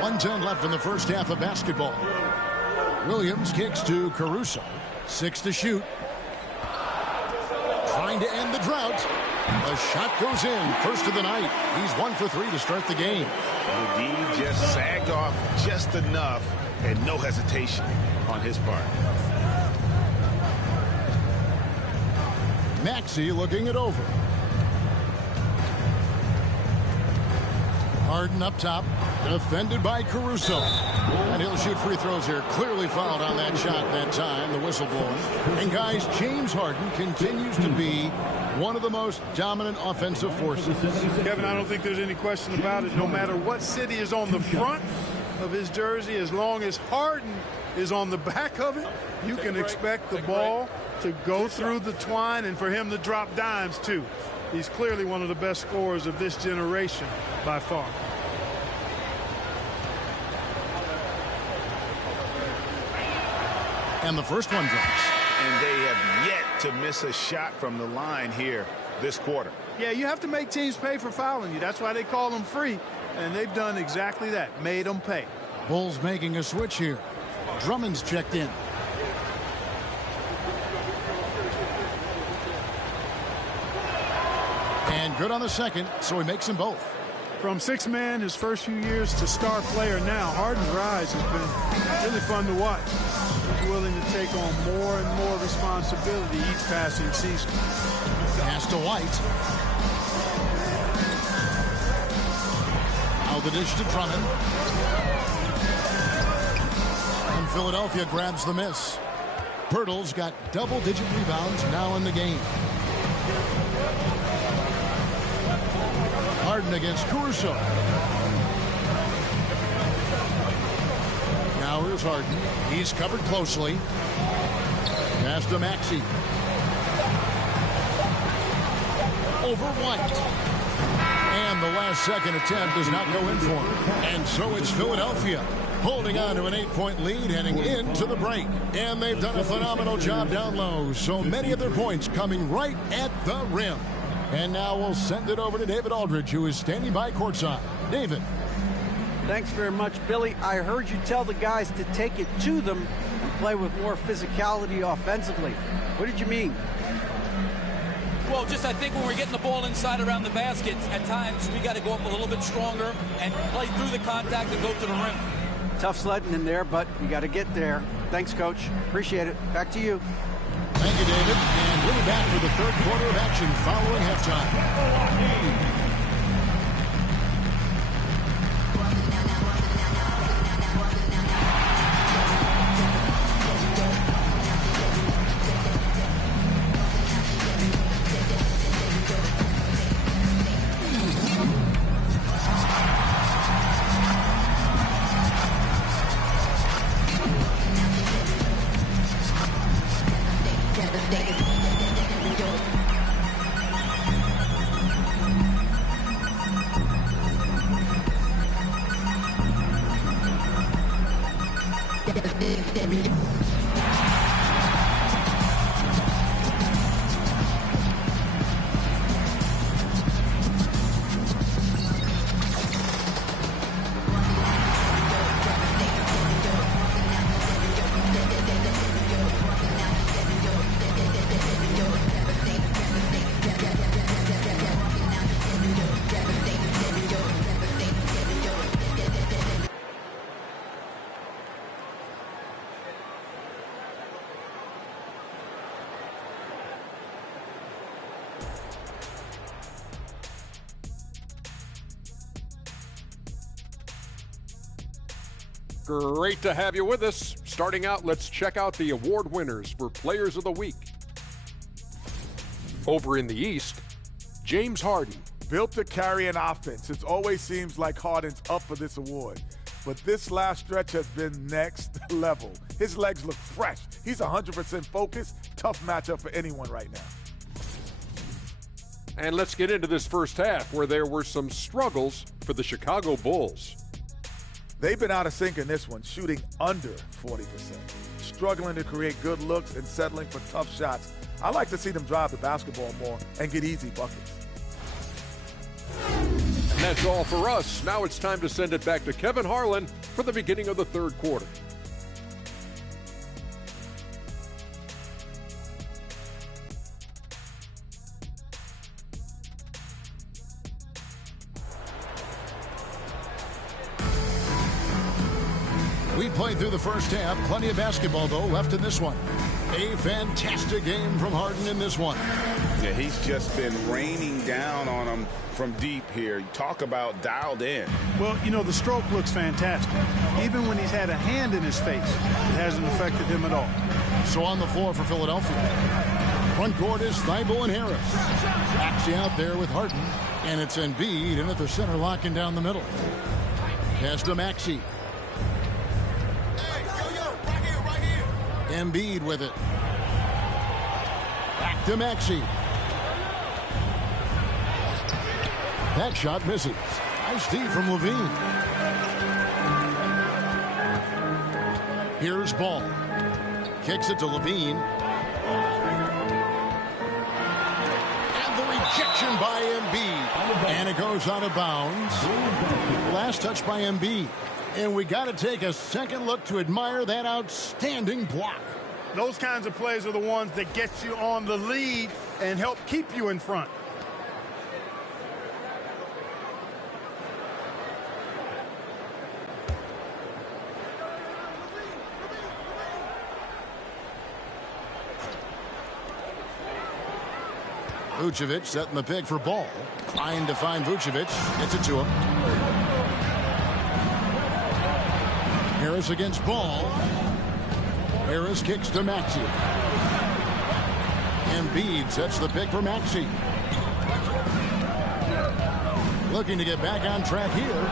1:10 left in the first half of basketball. Williams kicks to Caruso. 6 to shoot. Trying to end the drought. The shot goes in. First of the night. He's 1 for 3 to start the game. The D just sagged off just enough, and no hesitation on his part. Maxey looking it over. Harden up top, defended by Caruso. And he'll shoot free throws here. Clearly fouled on that shot that time, the whistle blowing. And guys, James Harden continues to be one of the most dominant offensive forces. Kevin, I don't think there's any question about it. No matter what city is on the front of his jersey, as long as Harden is on the back of it, you can expect the ball to go through the twine and for him to drop dimes too. He's clearly one of the best scorers of this generation by far. And the first one drops. And they have yet to miss a shot from the line here this quarter. Yeah, you have to make teams pay for fouling you. That's why they call them free. And they've done exactly that, made them pay. Bulls making a switch here. Drummond's checked in. And good on the second, so he makes them both. From six-man his first few years to star player now, Harden's rise has been really fun to watch. He's willing to take on more and more responsibility each passing season. Pass to White. Now the dish to Drummond. And Philadelphia grabs the miss. Pirtle's got double-digit rebounds now in the game. Harden against Caruso. Now here's Harden. He's covered closely. Pass to Maxey. Over White. And the last second attempt does not go in for him. And so it's Philadelphia holding on to an 8-point lead heading into the break. And they've done a phenomenal job down low. So many of their points coming right at the rim. And now we'll send it over to David Aldridge, who is standing by courtside. David. Thanks very much, Billy. I heard you tell the guys to take it to them and play with more physicality offensively. What did you mean? Well, just I think when we're getting the ball inside around the basket, at times we got to go up a little bit stronger and play through the contact and go to the rim. Tough sledding in there, but you got to get there. Thanks, Coach. Appreciate it. Back to you. Thank you, David. And we'll be back for the third quarter of action following halftime. Great to have you with us. Starting out, let's check out the award winners for Players of the Week. Over in the East, James Harden. Built to carry an offense. It always seems like Harden's up for this award. But this last stretch has been next level. His legs look fresh. He's 100% focused. Tough matchup for anyone right now. And let's get into this first half where there were some struggles for the Chicago Bulls. They've been out of sync in this one, shooting under 40%. Struggling to create good looks and settling for tough shots. I like to see them drive the basketball more and get easy buckets. And that's all for us. Now it's time to send it back to Kevin Harlan for the beginning of the third quarter. We played through the first half. Plenty of basketball, though, left in this one. A fantastic game from Harden in this one. Yeah, he's just been raining down on them from deep here. Talk about dialed in. Well, you know, the stroke looks fantastic. Even when he's had a hand in his face, it hasn't affected him at all. So on the floor for Philadelphia. Front court is Thibault and Harris. Maxey out there with Harden. And it's Embiid in at the center, locking down the middle. Pass to Maxey. Embiid with it. Back to Maxey. That shot misses. Nice D from Levine. Here's Ball. Kicks it to Levine. And the rejection by Embiid. And it goes out of bounds. Last touch by Embiid. And we got to take a second look to admire that outstanding block. Those kinds of plays are the ones that get you on the lead and help keep you in front. Vucevic setting the pick for Ball. Trying to find Vucevic. Gets it to him. Harris against Ball. Harris kicks to Maxey. Embiid sets the pick for Maxey. Looking to get back on track here.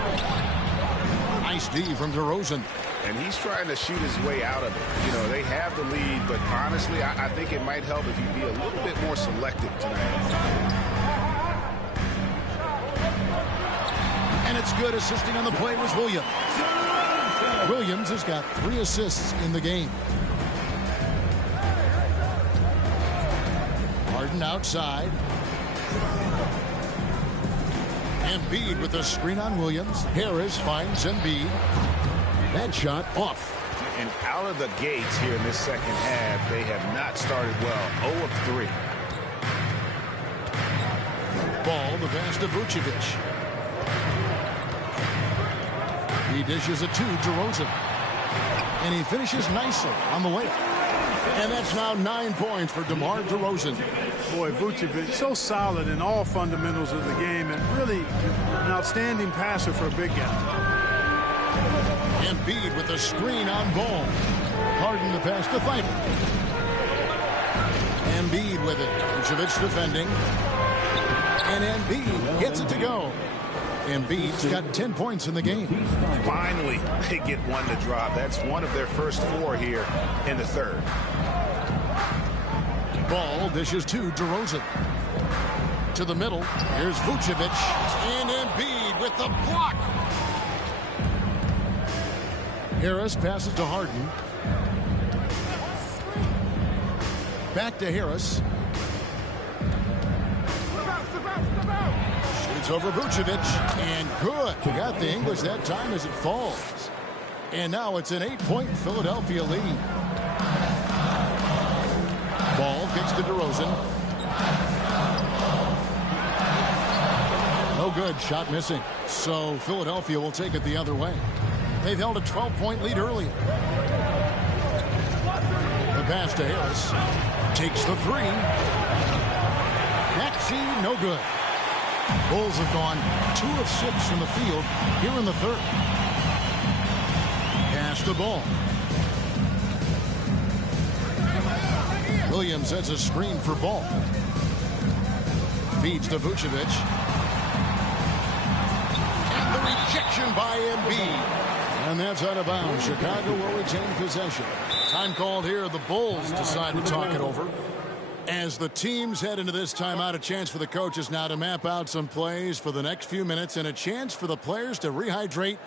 Nice D from DeRozan. And he's trying to shoot his way out of it. You know, they have the lead, but honestly, I think it might help if you be a little bit more selective tonight. And it's good. Assisting on the play was Williams. Williams has got 3 assists in the game. Harden outside. Embiid with a screen on Williams. Harris finds Embiid. That shot off. And out of the gates here in this second half, they have not started well. 0 of 3. Ball, the pass to Vucevic. He dishes it to DeRozan. And he finishes nicely on the way. And that's now 9 points for DeMar DeRozan. Boy, Vucevic, so solid in all fundamentals of the game and really an outstanding passer for a big guy. Embiid with a screen on Ball. Harden the pass to Thybulle. Embiid with it. Vucevic defending. And Embiid gets it to go. Embiid's got 10 points in the game. Finally, they get one to drop. That's one of their first 4 here in the third. Ball dishes to DeRozan. To the middle. Here's Vucevic. And Embiid with the block. Harris passes to Harden. Back to Harris. Shoots over Vucevic. And good. Got the English that time as it falls. And now it's an 8-point Philadelphia lead. Ball kicks to DeRozan. No good. Shot missing. So Philadelphia will take it the other way. They've held a 12-point lead earlier. The pass to Harris. Takes the 3. Maxey, no good. Bulls have gone 2 of 6 from the field here in the third. Pass the Ball. Williams sets a screen for Ball. Feeds to Vucevic. And the rejection by Embiid. And that's out of bounds. Chicago will retain possession. Time called here. The Bulls decide to talk it over. As the teams head into this timeout, a chance for the coaches now to map out some plays for the next few minutes and a chance for the players to rehydrate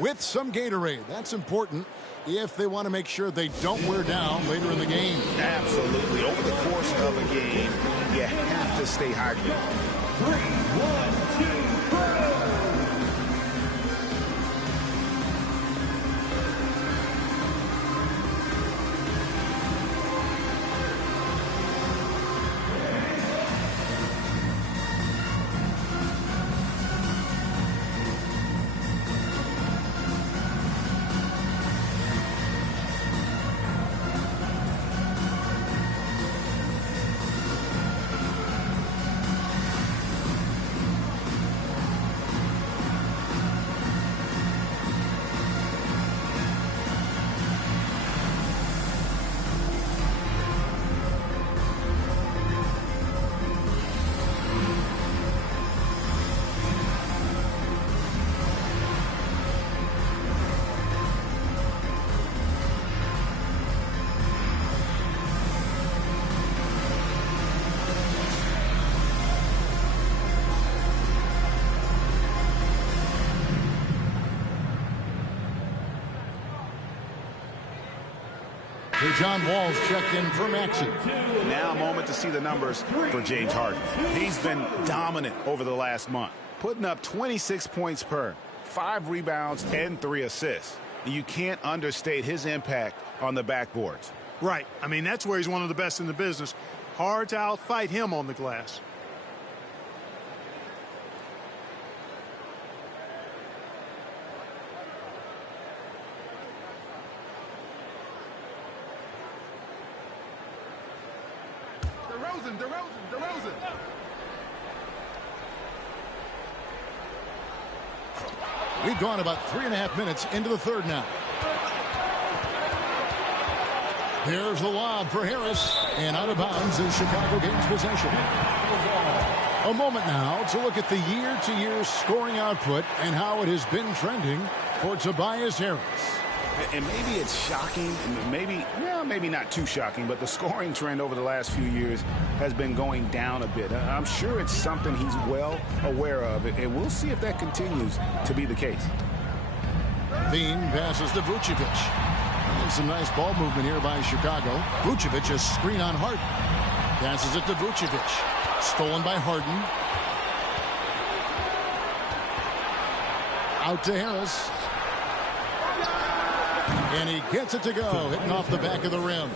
with some Gatorade. That's important if they want to make sure they don't wear down later in the game. Absolutely. Over the course of a game, you have to stay hydrated. 3, 1, 2. John Wall's checked in for Maxey. Now a moment to see the numbers for James Harden. He's been dominant over the last month, putting up 26 points per, 5 rebounds, and 3 assists. You can't understate his impact on the backboards. Right. I mean, that's where he's one of the best in the business. Hard to outfight him on the glass. DeRozan. We've gone about 3.5 minutes into the third now. Here's the lob for Harris, and out of bounds as Chicago gains possession. A moment now to look at the year-to-year scoring output and how it has been trending for Tobias Harris. And maybe it's shocking, maybe not too shocking, but the scoring trend over the last few years has been going down a bit. I'm sure it's something he's well aware of, and we'll see if that continues to be the case. Bean passes to Vucevic. And some nice ball movement here by Chicago. Vucevic, a screen on Harden. Passes it to Vucevic. Stolen by Harden. Out to Harris. And he gets it to go, hitting off the back of the rim.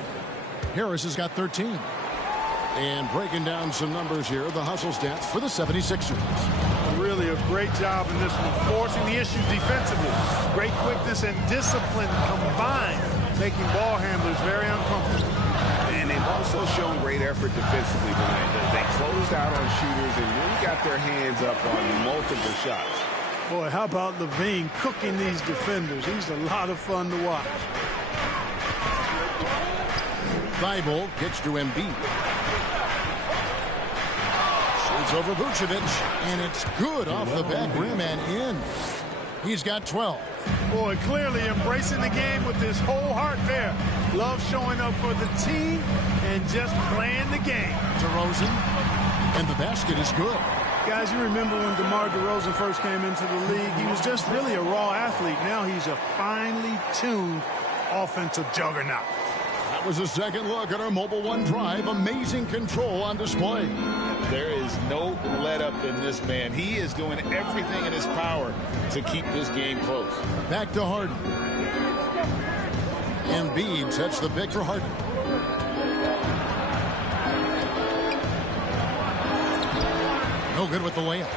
Harris has got 13. And breaking down some numbers here, the hustle stats for the 76ers. Really a great job in this one, forcing the issue defensively. Great quickness and discipline combined, making ball handlers very uncomfortable. And they've also shown great effort defensively tonight. They closed out on shooters and really got their hands up on multiple shots. Boy, how about LaVine cooking these defenders? He's a lot of fun to watch. Thibault gets to Embiid. Shoots over Vucevic, and it's good off the back rim and in. He's got 12. Boy, clearly embracing the game with his whole heart there. Love showing up for the team and just playing the game. DeRozan, and the basket is good. Guys, you remember when DeMar DeRozan first came into the league, he was just really a raw athlete. Now he's a finely tuned offensive juggernaut. That was a second look at our Mobile One drive. Amazing control on display. There is no let up in this man. He is doing everything in his power to keep this game close. Back to Harden. Embiid sets the pick for Harden. No good with the layup.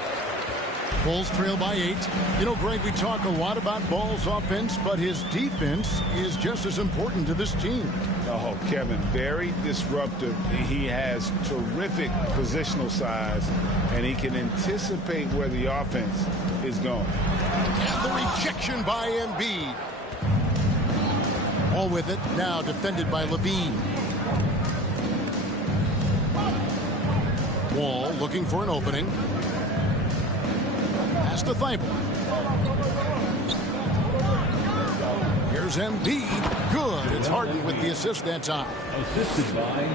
Bulls trail by 8. You know, Greg, we talk a lot about Ball's offense, but his defense is just as important to this team. Oh, Kevin, very disruptive. He has terrific positional size, and he can anticipate where the offense is going. And the rejection by Embiid. All with it, now defended by LaVine. Wall looking for an opening. Pass to Thibault. Here's Embiid. Good. It's Harden with the assist that time.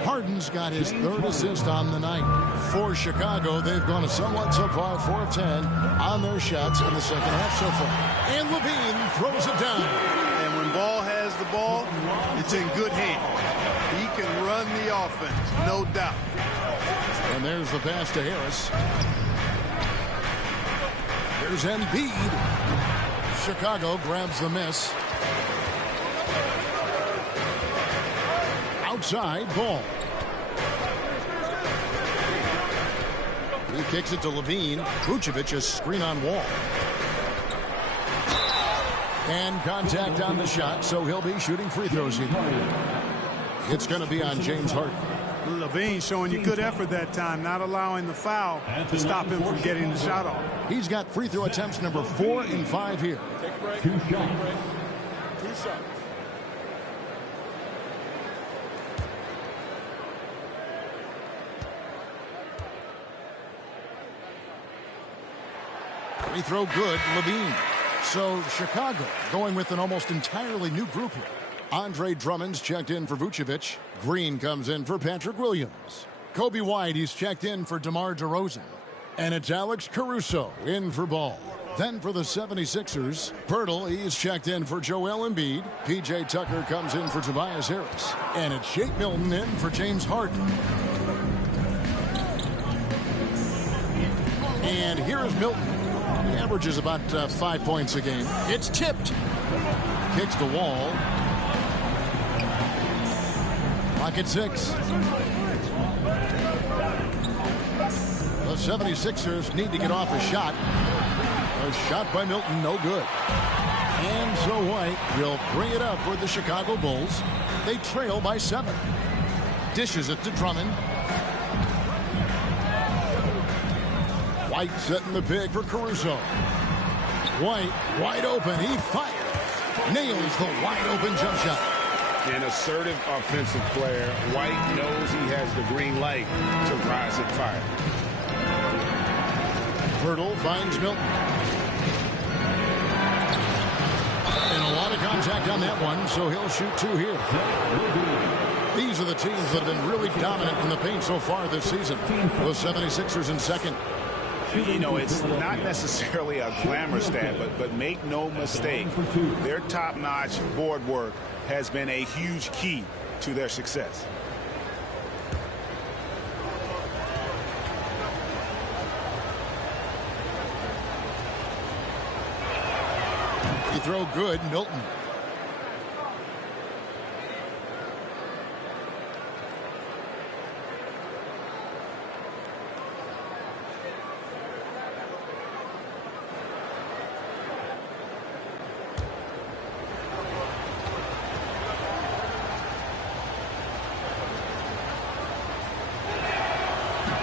Harden's got his third assist on the night. For Chicago, they've gone a somewhat subpar 4 of 10 on their shots in the second half so far. And LaVine throws it down. And when Ball has the ball, it's in good hands. He can run the offense, no doubt. And there's the pass to Harris. Here's Embiid. Chicago grabs the miss. Outside, Ball. He kicks it to LaVine. Vucevic, a screen on Wall. And contact on the shot, so he'll be shooting free throws here. It's going to be on James Harden. LaVine showing you good effort that time, not allowing the foul to stop him from getting the shot off. He's got free throw attempts number 4 and 5 here. Take a break. Two shots. Free throw good, LaVine. So Chicago going with an almost entirely new group here. Andre Drummond's checked in for Vucevic. Green comes in for Patrick Williams. Kobe White, he's checked in for DeMar DeRozan. And it's Alex Caruso in for Ball. Then for the 76ers, Pirtle, he's checked in for Joel Embiid. P.J. Tucker comes in for Tobias Harris. And it's Shake Milton in for James Harden. And here is Milton. He averages about 5 points a game. It's tipped. Kicks the Wall. Clock at 6. The 76ers need to get off a shot. A shot by Milton, no good. And so White will bring it up for the Chicago Bulls. They trail by 7. Dishes it to Drummond. White setting the pick for Caruso. White wide open. He fires. Nails the wide open jump shot. An assertive offensive player. White knows he has the green light to rise and fire. Hurdle finds Milton. And a lot of contact on that one, so he'll shoot 2 here. These are the teams that have been really dominant in the paint so far this season. The 76ers in second. You know, it's not necessarily a glamour stat, but make no mistake, their top-notch board work has been a huge key to their success. Free throw good, Milton.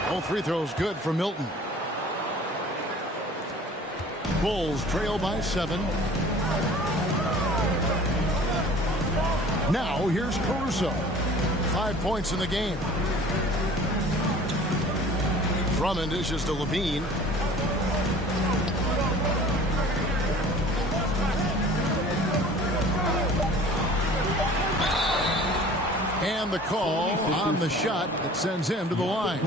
All free throws good for Milton. Bulls trail by 7. Now here's Caruso. 5 points in the game. Drummond dishes to Levine. And the call on the shot that sends him to the line.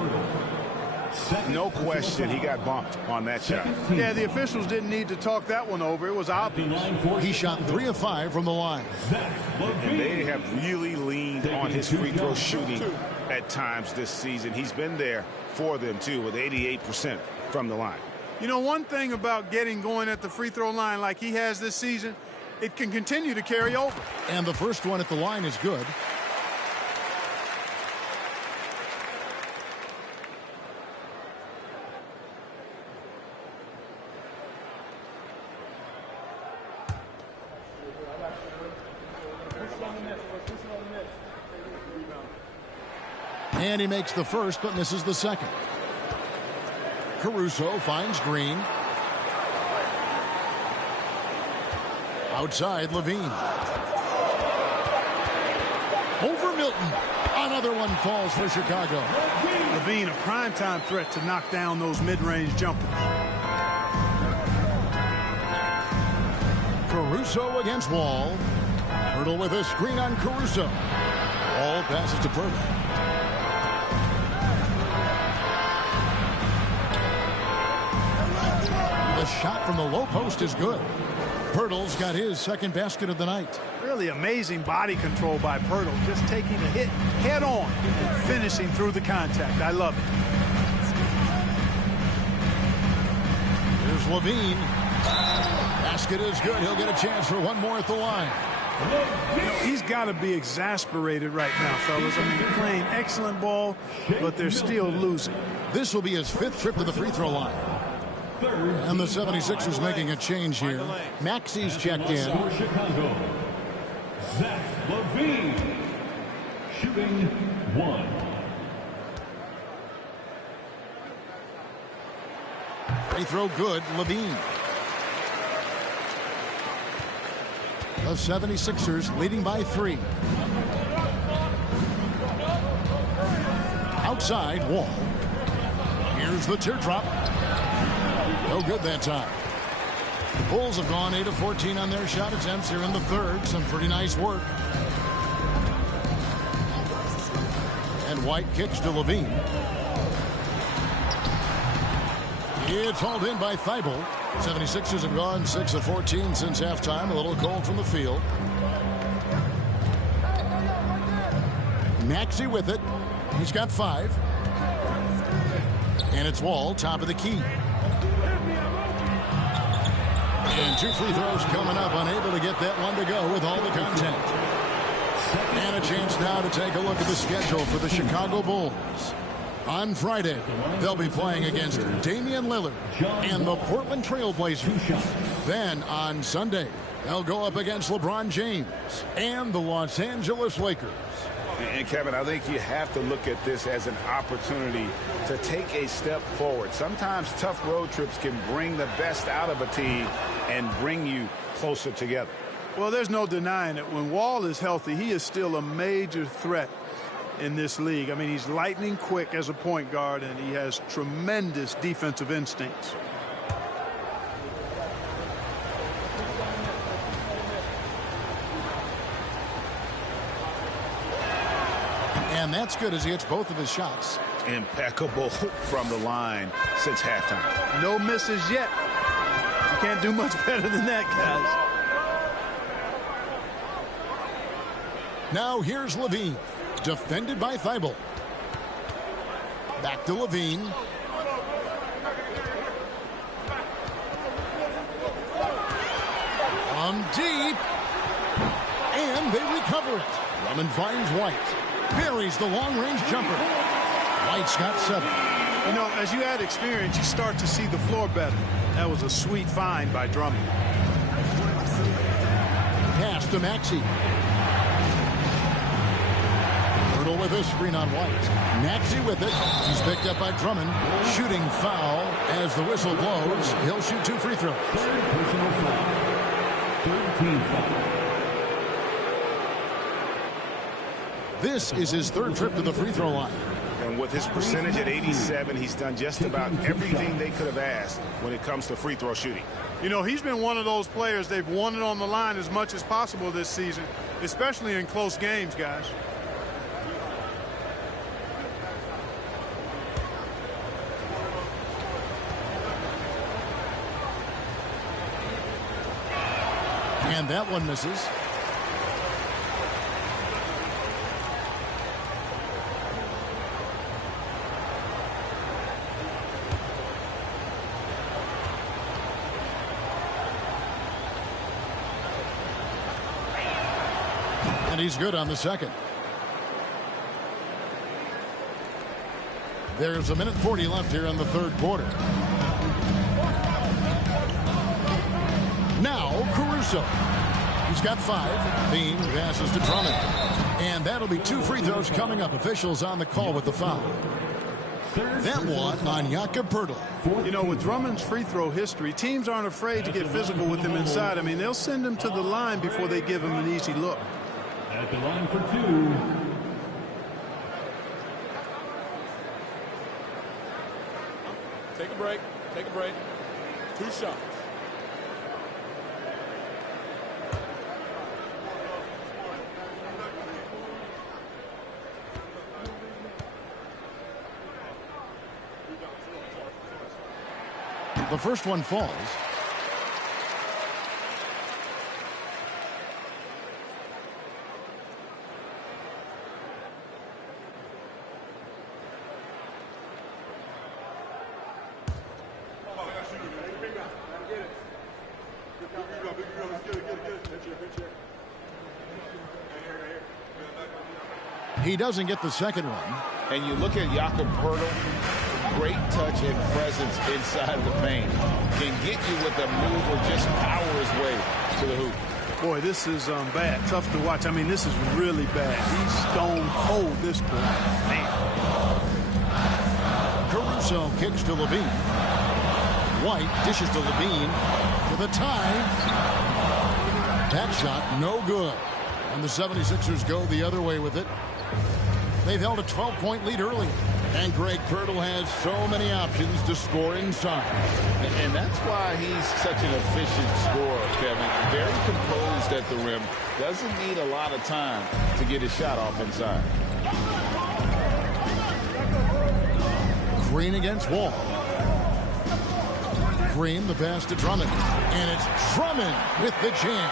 No question he got bumped on that shot. Yeah, the officials didn't need to talk that one over. It was obvious. He shot 3 of 5 from the line. And they have really leaned on his free throw shooting at times this season. He's been there for them, too, with 88% from the line. You know, one thing about getting going at the free throw line like he has this season, it can continue to carry over. And the first one at the line is good. And he makes the first, but misses the second. Caruso finds Green. Outside, Levine. Over Milton. Another one falls for Chicago. Levine, a primetime threat to knock down those mid-range jumpers. Caruso against Wall. Hurdle with a screen on Caruso. Wall passes to Purtle. The shot from the low post is good. Pirtle's got his second basket of the night. Really amazing body control by Pirtle. Just taking the hit head on and finishing through the contact. I love it. Here's Levine. Basket is good. He'll get a chance for one more at the line. You know, he's got to be exasperated right now, fellas. I mean, they're playing excellent ball, but they're still losing. This will be his 5th trip to the free throw line. And the 76ers making a change here. Maxey's checked in. Chicago, Zach LaVine, shooting 1. Free throw good, Levine. The 76ers leading by 3. Outside, Wall. Here's the teardrop. No good that time. The Bulls have gone 8 of 14 on their shot attempts here in the third. Some pretty nice work. And White kicks to Levine. It's hauled in by Thibault. 76ers have gone 6 of 14 since halftime. A little cold from the field. Maxey with it. He's got 5. And it's Wall, top of the key. And 2 free throws coming up, unable to get that one to go with all the contact. And a chance now to take a look at the schedule for the Chicago Bulls. On Friday, they'll be playing against Damian Lillard and the Portland Trail Blazers. Then on Sunday, they'll go up against LeBron James and the Los Angeles Lakers. And Kevin, I think you have to look at this as an opportunity to take a step forward. Sometimes tough road trips can bring the best out of a team and bring you closer together. Well, there's no denying it. When Wall is healthy, he is still a major threat in this league. I mean, he's lightning quick as a point guard, and he has tremendous defensive instincts. And that's good as he hits both of his shots. Impeccable from the line since halftime. No misses yet. You can't do much better than that, guys. Now here's Levine, defended by Thibault. Back to Levine. On deep. And they recover it. Drummond finds White. Buries the long-range jumper. White's got 7. You know, as you add experience, you start to see the floor better. That was a sweet find by Drummond. Pass to Maxey. Hurdle with a screen on White. Maxey with it. He's picked up by Drummond. Shooting foul as the whistle blows. He'll shoot 2 free throws. Third personal foul. Third team foul. This is his 3rd trip to the free throw line. And with his percentage at 87, he's done just about everything they could have asked when it comes to free throw shooting. You know, he's been one of those players they've wanted on the line as much as possible this season, especially in close games, guys. And that one misses. And he's good on the second. There's 1:40 left here in the 3rd quarter. Now Caruso. He's got 5. Bean passes to Drummond. And that'll be 2 free throws coming up. Officials on the call with the foul. That one on Jakob Poeltl. You know, with Drummond's free throw history, teams aren't afraid to get physical with him inside. I mean, they'll send him to the line before they give him an easy look. At the line for 2. Take a break. Take a break. 2 shots. The first one falls. He doesn't get the second one. And you look at Jakob Poeltl, great touch and presence inside the paint. Can get you with a move or just power his way to the hoop. Boy, this is bad. Tough to watch. I mean, this is really bad. He's stone cold this quarter. Man. Caruso kicks to Levine. White dishes to Levine for the tie. That shot no good. And the 76ers go the other way with it. They've held a 12-point lead early. And Greg Poeltl has so many options to score inside. And that's why he's such an efficient scorer, Kevin. Very composed at the rim. Doesn't need a lot of time to get his shot off inside. Green against Wall. Green, the pass to Drummond. And it's Drummond with the jam.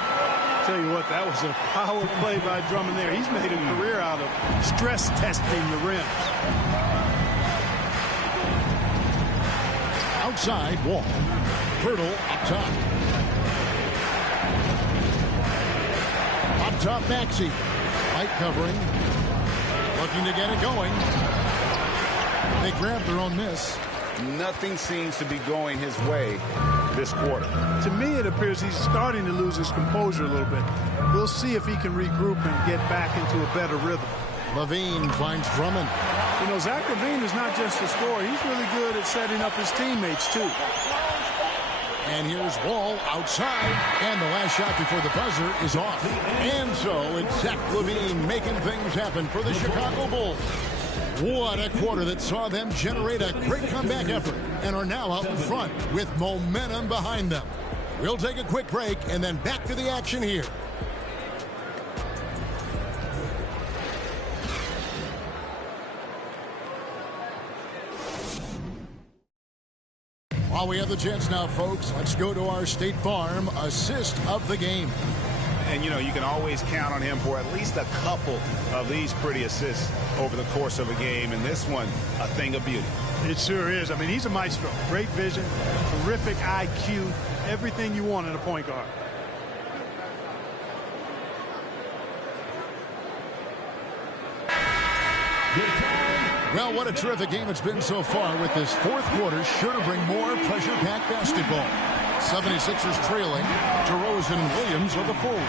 Tell you what, that was a power play by Drummond there. He's made a career out of stress testing the rim. Outside, Wall. Poeltl up top. Up top, Maxey. White covering. Looking to get it going. They grab their own miss. Nothing seems to be going his way this quarter. To me, it appears he's starting to lose his composure a little bit. We'll see if he can regroup and get back into a better rhythm. Levine finds Drummond. You know, Zach LaVine is not just a scorer. He's really good at setting up his teammates, too. And here's Wall outside. And the last shot before the buzzer is off. And so it's Zach LaVine making things happen for the Chicago Bulls. What a quarter that saw them generate a great comeback effort and are now out in front with momentum behind them. We'll take a quick break and then back to the action here. While we have the chance now, folks, let's go to our State Farm assist of the game. And, you know, you can always count on him for at least a couple of these pretty assists over the course of a game. And this one, a thing of beauty. It sure is. I mean, he's a maestro. Great vision, terrific IQ, everything you want in a point guard. Well, what a terrific game it's been so far, with this fourth quarter sure to bring more pressure-packed basketball. 76ers trailing. DeRozan and Williams are the forwards.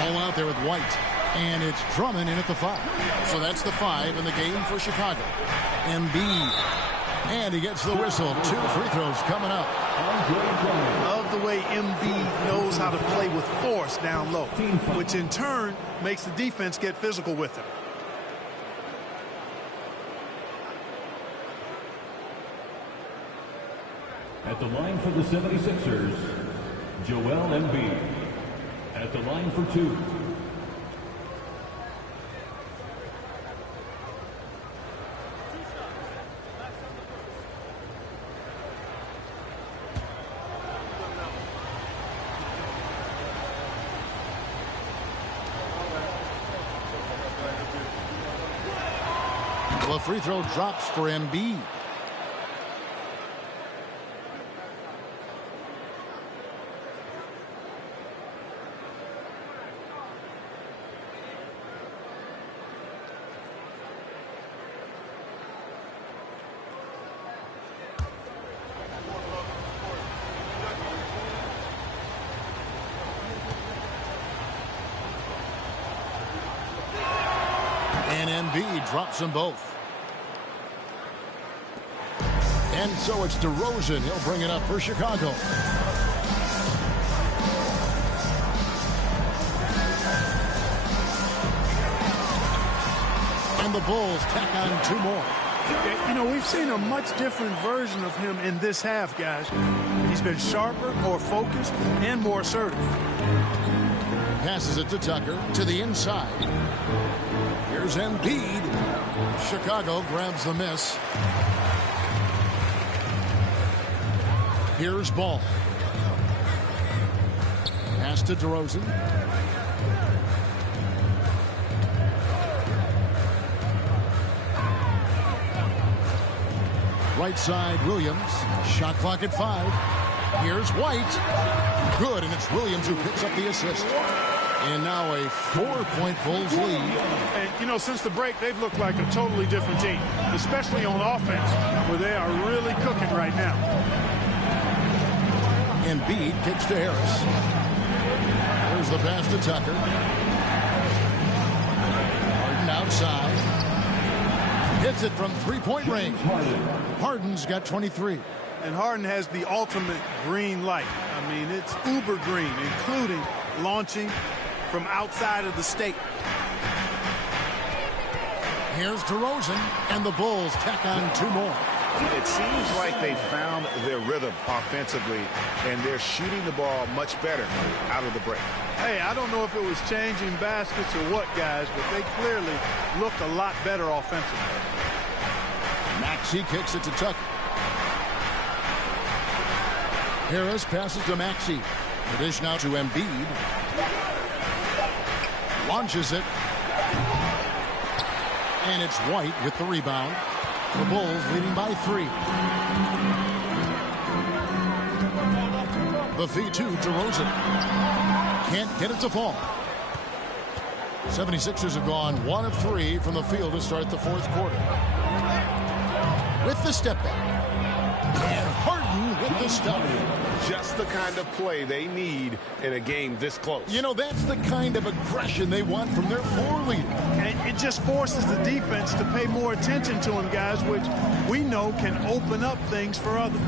All out there with White. And it's Drummond in at the 5. So that's the 5 in the game for Chicago. Embiid. And he gets the whistle. 2 free throws coming up. Love the way Embiid knows how to play with force down low, which in turn makes the defense get physical with him. At the line for the 76ers, Joel Embiid. At the line for 2. The free throw drops for Embiid. And Embiid drops them both. And so it's DeRozan. He'll bring it up for Chicago. And the Bulls tack on 2 more. You know, we've seen a much different version of him in this half, guys. He's been sharper, more focused, and more assertive. Passes it to Tucker to the inside. Here's Embiid. Chicago grabs the miss. Here's Ball. Pass to DeRozan. Right side, Williams. Shot clock at 5. Here's White. Good, and it's Williams who picks up the assist. And now a 4-point Bulls lead. And, you know, since the break, they've looked like a totally different team, especially on offense, where they are really cooking right now. Embiid kicks to Harris. There's the pass to Tucker. Harden outside. Hits it from 3-point range. Harden's got 23. And Harden has the ultimate green light. I mean, it's uber green, including launching from outside of the state. Here's DeRozan, and the Bulls tack on 2 more. It seems like they found their rhythm offensively, and they're shooting the ball much better out of the break. Hey, I don't know if it was changing baskets or what, guys, but they clearly looked a lot better offensively. Maxey kicks it to Tucker. Harris passes to Maxey. The dish now to Embiid. Launches it. And it's White with the rebound. The Bulls leading by 3. The feed to DeRozan. Can't get it to fall. 76ers have gone 1 of 3 from the field to start the 4th quarter. With the step back. And Harden with the step. Just the kind of play they need in a game this close. You know, that's the kind of aggression they want from their floor leader. And it just forces the defense to pay more attention to him, guys, which we know can open up things for others.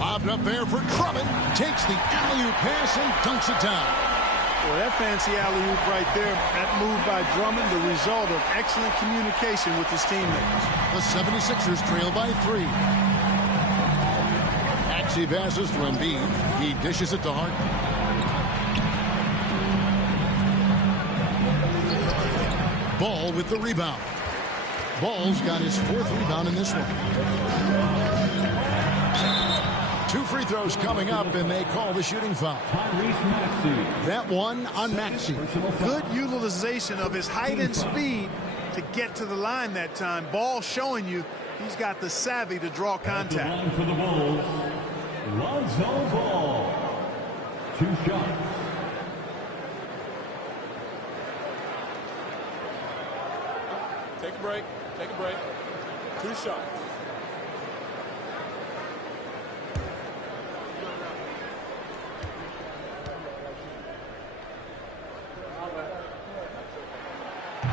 Bobbed up there for Drummond. Takes the alley-oop pass and dunks it down. Well, that fancy alley-oop right there, that move by Drummond, the result of excellent communication with his teammates. The 76ers trail by 3. Maxey passes to Embiid. He dishes it to Harden. Ball with the rebound. Ball's got his 4th rebound in this one. 2 free throws coming up, and they call the shooting foul. That one on Maxey. Good utilization of his height and speed to get to the line that time. Ball showing you he's got the savvy to draw contact. For the Bulls, Lonzo Ball. 2 shots. Take a break. Take a break. 2 shots.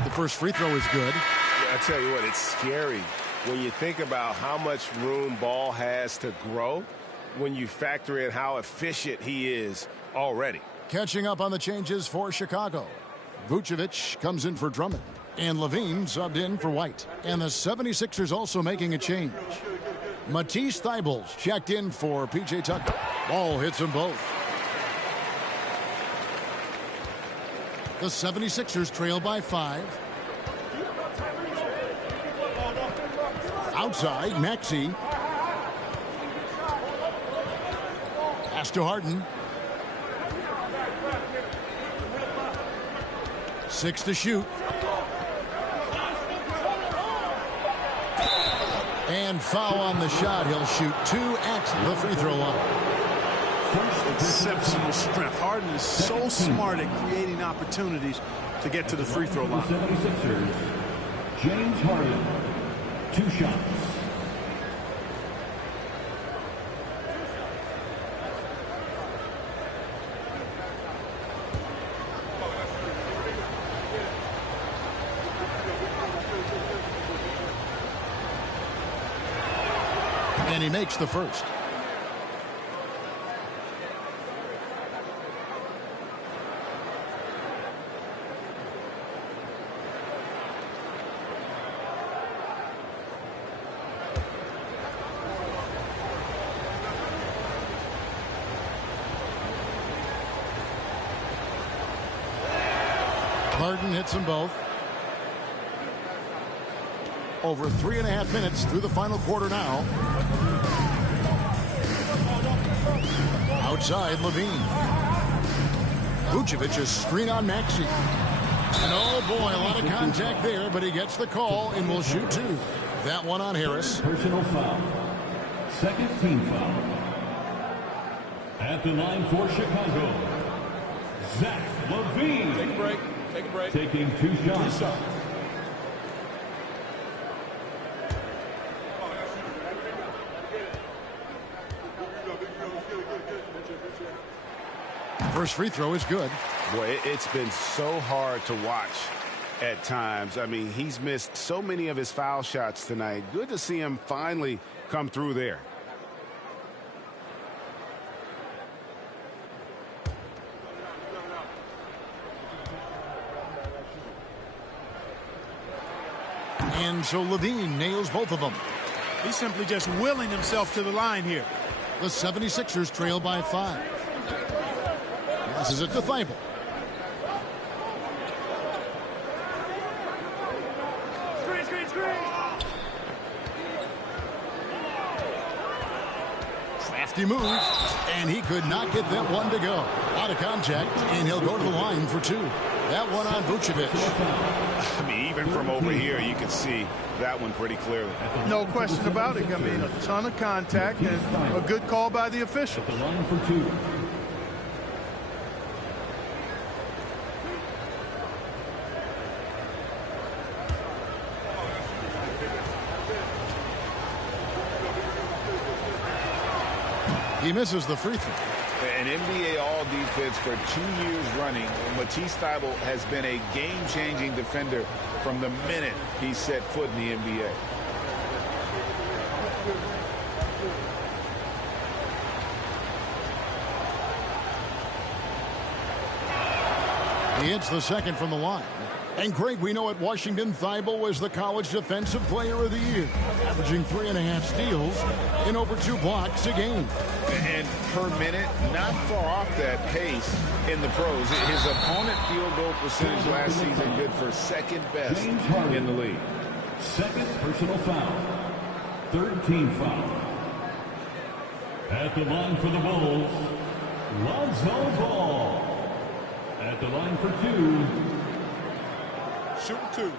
The first free throw is good. Yeah, I tell you what, it's scary when you think about how much room Ball has to grow when you factor in how efficient he is already. Catching up on the changes for Chicago. Vucevic comes in for Drummond. And Levine subbed in for White. And the 76ers also making a change. Matisse Thybulle checked in for P.J. Tucker. Ball hits them both. The 76ers trail by 5. Outside, Maxey. Pass to Harden. 6 to shoot. And foul on the shot. He'll shoot 2 at the free throw line. Exceptional strength. Harden is so smart at creating opportunities to get to the free throw line. 76ers, James Harden. 2 shots. And he makes the first. Harden hits them both. Over 3.5 minutes through the final quarter now. Outside, Levine. Vucevic's screen on Maxey. And oh boy, a lot of contact there, but he gets the call and will shoot 2. That one on Harris. Personal foul. Second team foul. At the line for Chicago, Zach LaVine. Take a break. Take a break. Taking 2 shots. 2 shots. First free throw is good. Boy, it's been so hard to watch at times. I mean, he's missed so many of his foul shots tonight. Good to see him finally come through there. And so Levine nails both of them. He's simply just willing himself to the line here. The 76ers trail by 5. Passes it to Thybulle. Crafty move, and he could not get that one to go. Out of contact, and he'll go to the line for 2. That one on Vucevic. I mean, even from over here, you can see that one pretty clearly. No question about it. I mean, a ton of contact and a good call by the official. The line for 2. He misses the free throw. An NBA All-Defense for 2 years running. Matisse Thybulle has been a game-changing defender from the minute he set foot in the NBA. He hits the second from the line. And Greg, we know at Washington, Thibault was the College Defensive Player of the Year, averaging 3.5 steals and over 2 blocks a game. And per minute, not far off that pace in the pros. His opponent field goal percentage last season good for second best in the league. Second personal foul. Third team foul. At the line for the Bulls, Lonzo Ball. At the line for 2. Shooting 2.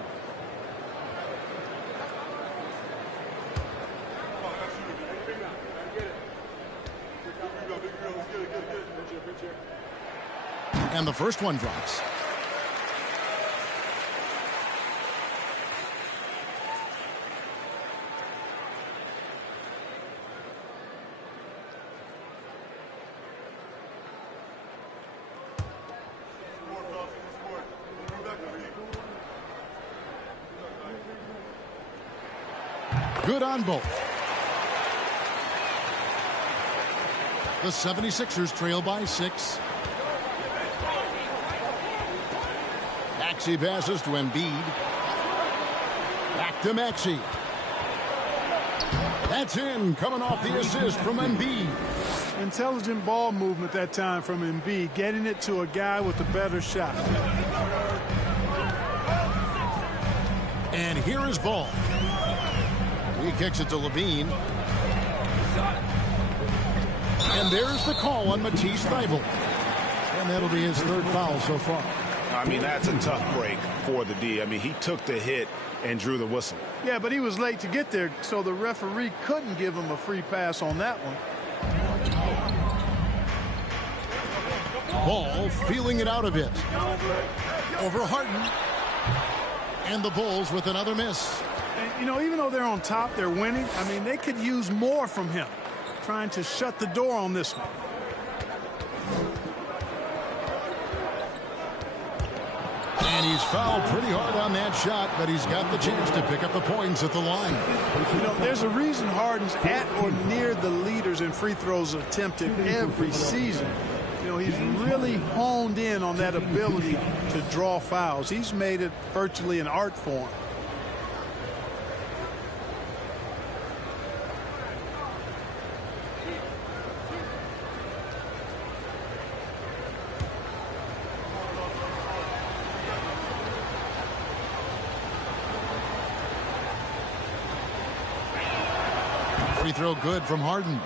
And the first one drops. Good on both. The 76ers trail by 6. Maxey passes to Embiid. Back to Maxey. That's in, coming off the assist from Embiid. Intelligent ball movement that time from Embiid, getting it to a guy with a better shot. And here is Ball. He kicks it to Levine. And there's the call on Matisse Thybulle. And that'll be his 3rd foul so far. I mean, that's a tough break for the D. I mean, he took the hit and drew the whistle. Yeah, but he was late to get there, so the referee couldn't give him a free pass on that one. Ball feeling it out a bit. Over Harden. And the Bulls with another miss. And, you know, even though they're on top, they're winning. I mean, they could use more from him, trying to shut the door on this one. And he's fouled pretty hard on that shot, but he's got the chance to pick up the points at the line. You know, there's a reason Harden's at or near the leaders in free throws attempted every season. You know, he's really honed in on that ability to draw fouls. He's made it virtually an art form. Free throw good from Harden.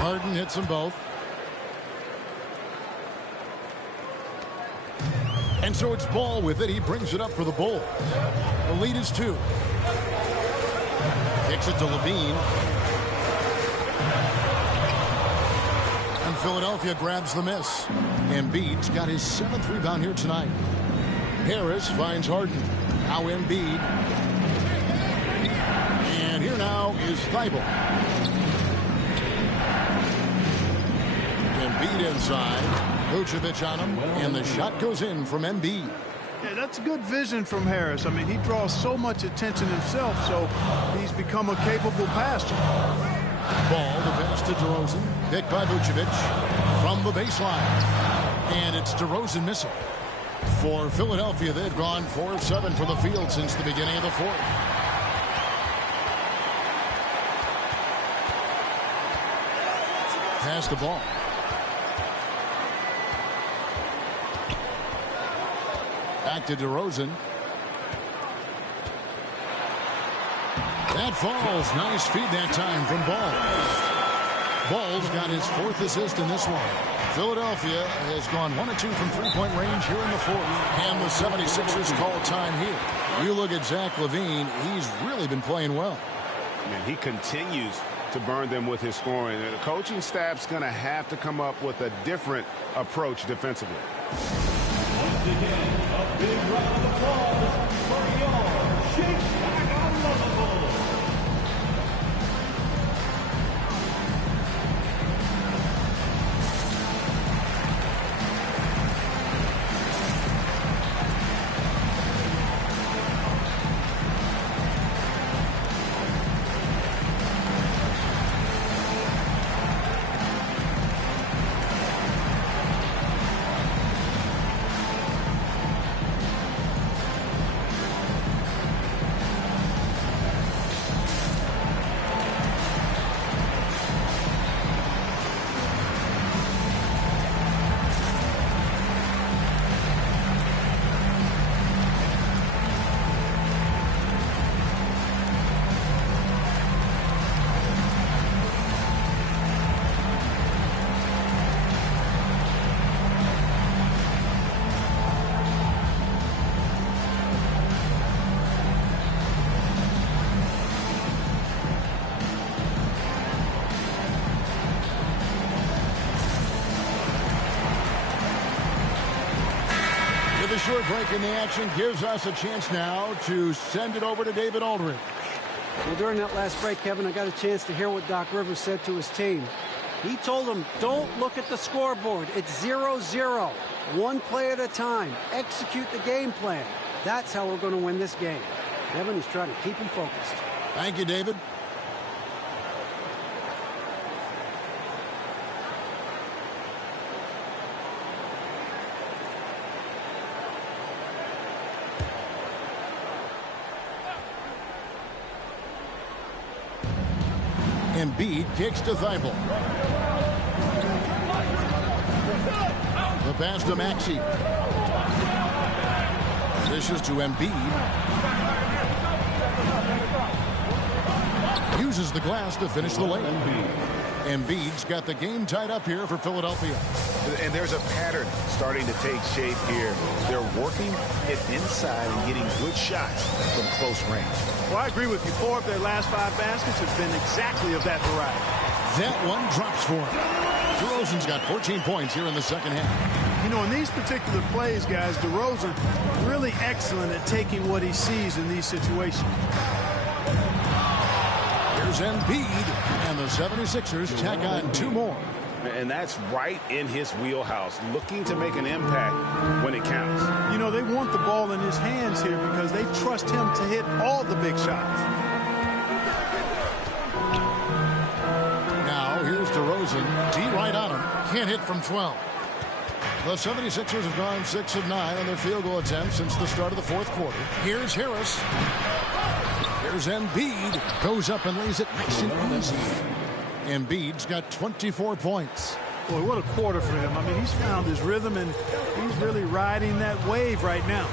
Harden hits them both. And so it's Ball with it. He brings it up for the Bulls. The lead is 2. Kicks it to Levine. And Philadelphia grabs the miss. Embiid's got his 7th rebound here tonight. Harris finds Harden. Now Embiid. And here now is Thybulle. Embiid inside. Vucevic on him, and the shot goes in from Embiid. Yeah, that's good vision from Harris. I mean, he draws so much attention himself, so he's become a capable passer. Ball, the pass to DeRozan, picked by Vucevic from the baseline. And it's DeRozan missing. For Philadelphia, they've gone 4 of 7 from the field since the beginning of the 4th. Pass the ball. Back to DeRozan. That falls. Nice feed that time from Ball. Ball's got his 4th assist in this one. Philadelphia has gone 1 of 2 from three-point range here in the 4th. And the 76ers call time here. You look at Zach LaVine, he's really been playing well. And he continues to burn them with his scoring. And the coaching staff's going to have to come up with a different approach defensively. Once again, a big round of applause for your Chicago Bulls. With a short break in the action gives us a chance now to send it over to David Aldridge. Well, during that last break, Kevin, I got a chance to hear what Doc Rivers said to his team. He told them, don't look at the scoreboard. It's 0-0. One play at a time. Execute the game plan. That's how we're going to win this game. Kevin, he's trying to keep them focused. Thank you, David. Embiid kicks to Thibault. The pass to Maxey. Dishes to Embiid. Uses the glass to finish the lane. Embiid's got the game tied up here for Philadelphia. And there's a pattern starting to take shape here. They're working it inside and getting good shots from close range. Well, I agree with you. 4 of their last 5 baskets have been exactly of that variety. That one drops for him. DeRozan's got 14 points here in the second half. You know, in these particular plays, guys, DeRozan really excellent at taking what he sees in these situations. Here's Embiid, and the 76ers tack on 2 more. And that's right in his wheelhouse, looking to make an impact when it counts. You know, they want the ball in his hands here because they trust him to hit all the big shots. Now, here's DeRozan. D right on him. Can't hit from 12. The 76ers have gone 6 of 9 on their field goal attempts since the start of the 4th quarter. Here's Harris. Here's Embiid. Goes up and lays it nice and easy. Embiid's got 24 points. Boy, what a quarter for him. I mean, he's found his rhythm, and he's really riding that wave right now.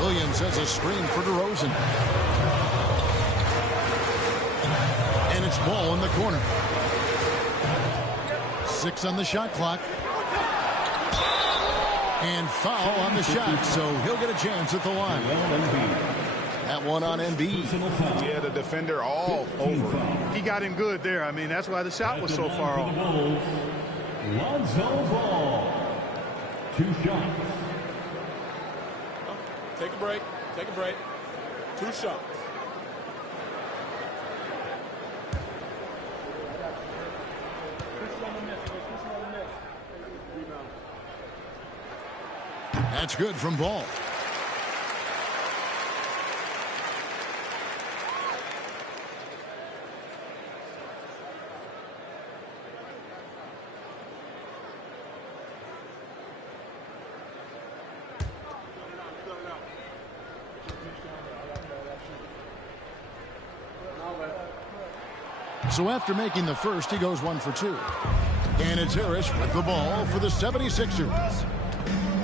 Williams has a screen for DeRozan. And it's Ball in the corner. 6 on the shot clock. And foul on the shot, so he'll get a chance at the line. That one on Embiid. Yeah, the defender all over. He got him good there. I mean, that's why the shot was so far off. Lonzo Ball. 2 shots. Take a break. Take a break. 2 shots. That's good from Ball. So after making the first, he goes 1 for 2. And it's Harris with the ball for the 76ers.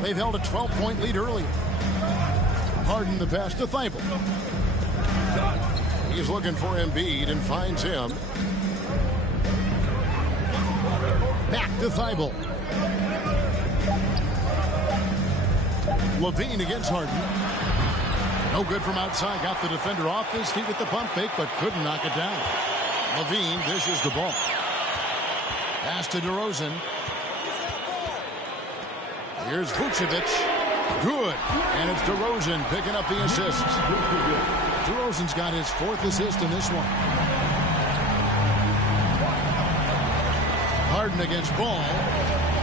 They've held a 12-point lead earlier. Harden the pass to Thibault. He's looking for Embiid and finds him. Back to Thibault. Levine against Harden. No good from outside. Got the defender off his feet with the pump fake, but couldn't knock it down. Levine dishes the ball. Pass to DeRozan. Here's Vucevic. Good. And it's DeRozan picking up the assist. DeRozan's got his 4th assist in this one. Harden against Ball.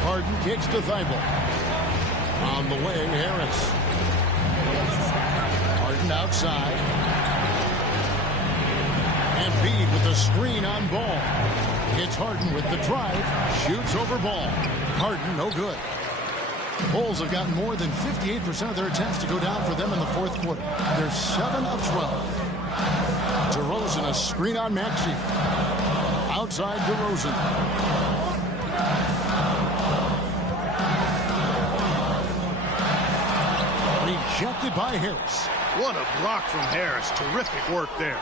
Harden kicks to Thibault. On the wing, Harris. Harden outside. Embiid with the screen on Ball. It's Harden with the drive. Shoots over Ball. Harden, no good. Bulls have gotten more than 58% of their attempts to go down for them in the 4th quarter. They're 7 of 12. DeRozan, a screen on Maxey. Outside DeRozan. Rejected by Harris. What a block from Harris. Terrific work there.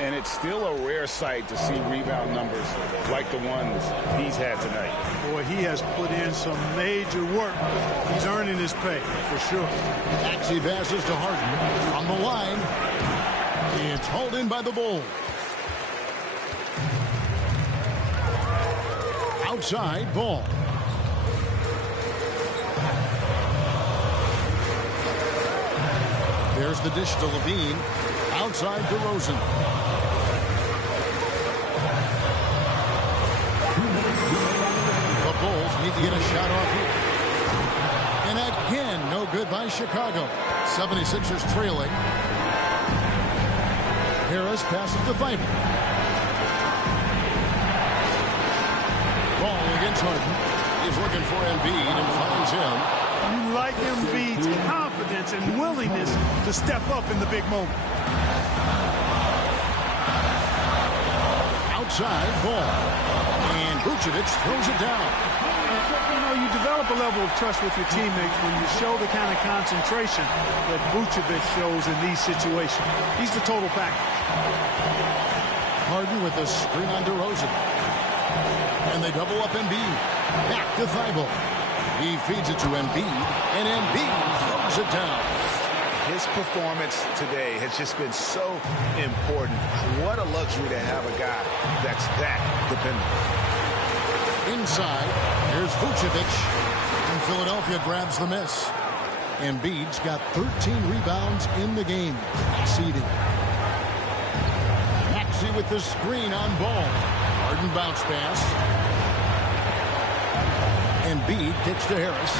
And it's still a rare sight to see rebound numbers like the ones he's had tonight. Boy, he has put in some major work. He's earning his pay, for sure. Maxey passes to Harden. On the line. It's hauled in by the Bulls. Outside, Ball. Here's the dish to Levine. Outside DeRozan. The Bulls need to get a shot off here. And again, no good by Chicago. 76ers trailing. Harris passes to Thybulle. Ball against Harden. He's looking for Embiid and finds him. You like Embiid's confidence and willingness to step up in the big moment. Outside ball. And Vucevic throws it down. You know, you develop a level of trust with your teammates when you show the kind of concentration that Vucevic shows in these situations. He's the total package. Harden with a screen on DeRozan. And they double up Embiid. Back to Thybulle. He feeds it to Embiid, and Embiid throws it down. His performance today has just been so important. What a luxury to have a guy that's that dependable. Inside, here's Vucevic, and Philadelphia grabs the miss. Embiid's got 13 rebounds in the game. Exceeding. Maxey with the screen on ball. Harden bounce pass. Embiid kicks to Harris.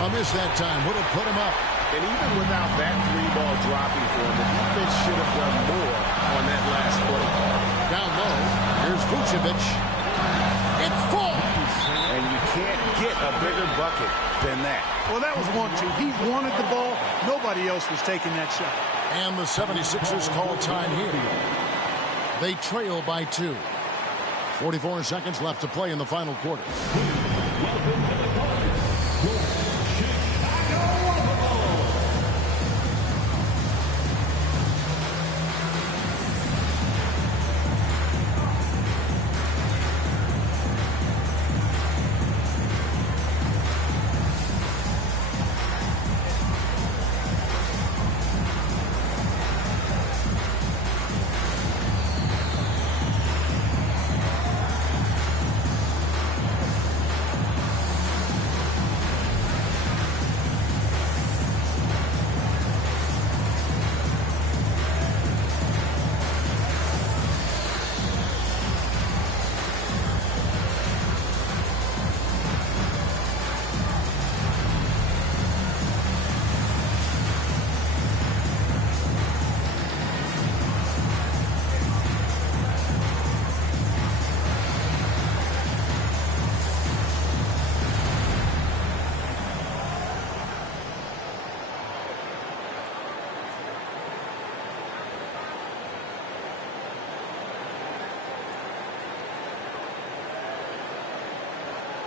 A miss that time would have put him up. And even without that three-ball dropping for him, the defense should have done more on that last play. Down low, here's Vucevic. It falls! And you can't get a bigger bucket than that. Well, that was 1-2. He wanted the ball. Nobody else was taking that shot. And the 76ers call time here. They trail by 2. 44 seconds left to play in the final quarter.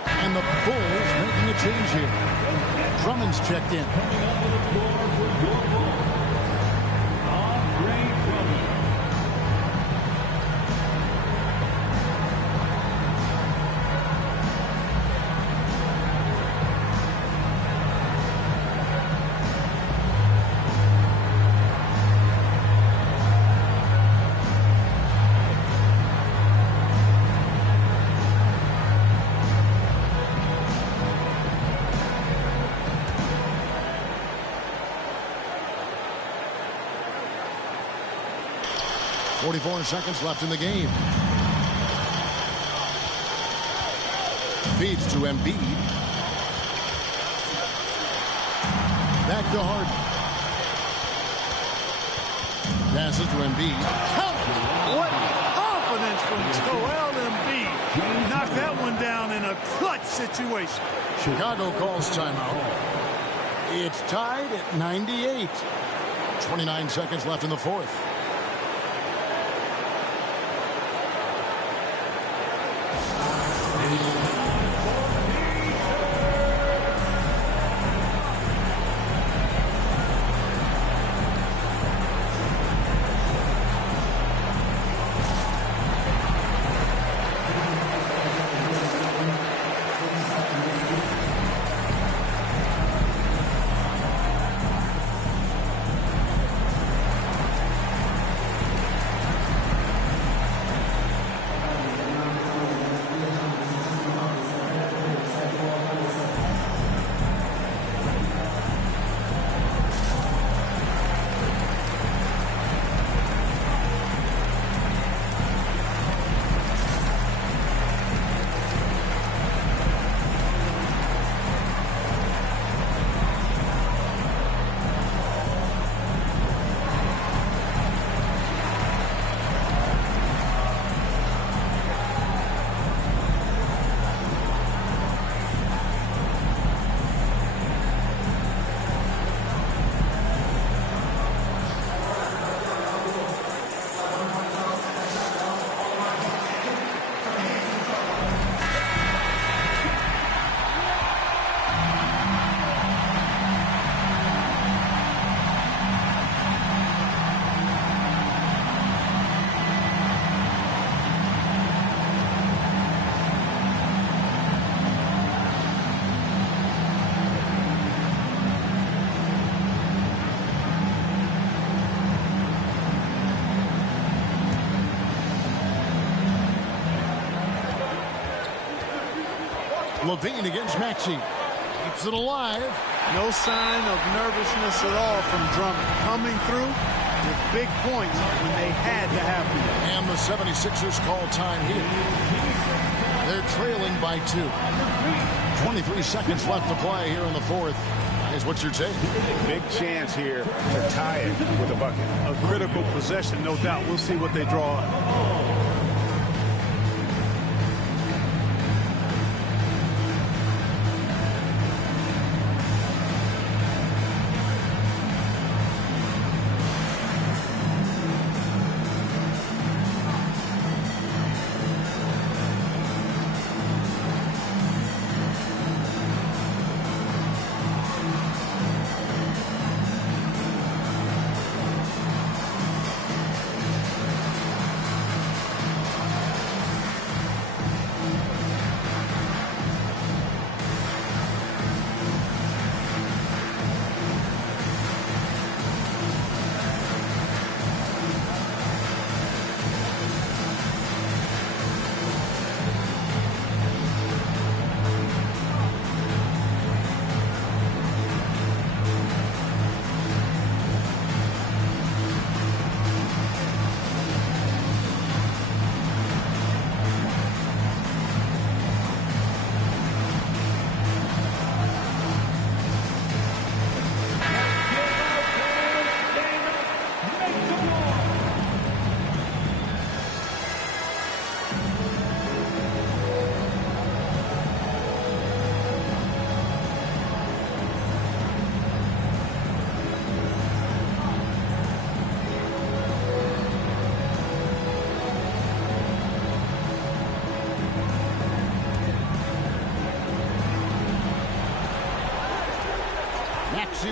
And the Bulls making a change here. Drummond's checked in. Seconds left in the game. Feeds to Embiid. Back to Harden. Passes to Embiid. What confidence from Joel Embiid. Knocked that one down in a clutch situation. Chicago calls timeout. It's tied at 98. 29 seconds left in the fourth. LaVine against Maxey. Keeps it alive. No sign of nervousness at all from Drummond. Coming through with big points when they had to have them. And the 76ers call time here. They're trailing by 2. 23 seconds left to play here in the fourth. Guys, what's your take? Big chance here to tie it with a bucket. A critical possession, no doubt. We'll see what they draw up.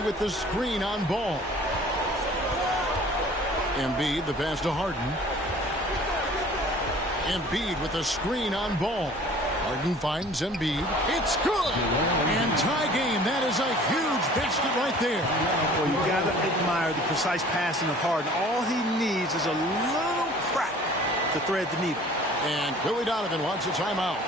With the screen on Ball. Embiid, the pass to Harden. Embiid with the screen on Ball. Harden finds Embiid. It's good! And tie game. That is a huge basket right there. Well, you got to admire the precise passing of Harden. All he needs is a little crack to thread the needle. And Billy Donovan wants a timeout.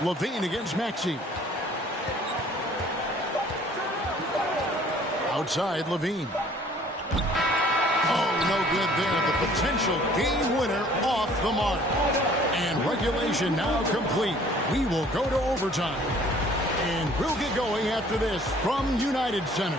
LaVine against Maxey. Outside, LaVine. Oh, no good there. The potential game winner off the mark. And regulation now complete. We will go to overtime. And we'll get going after this from United Center.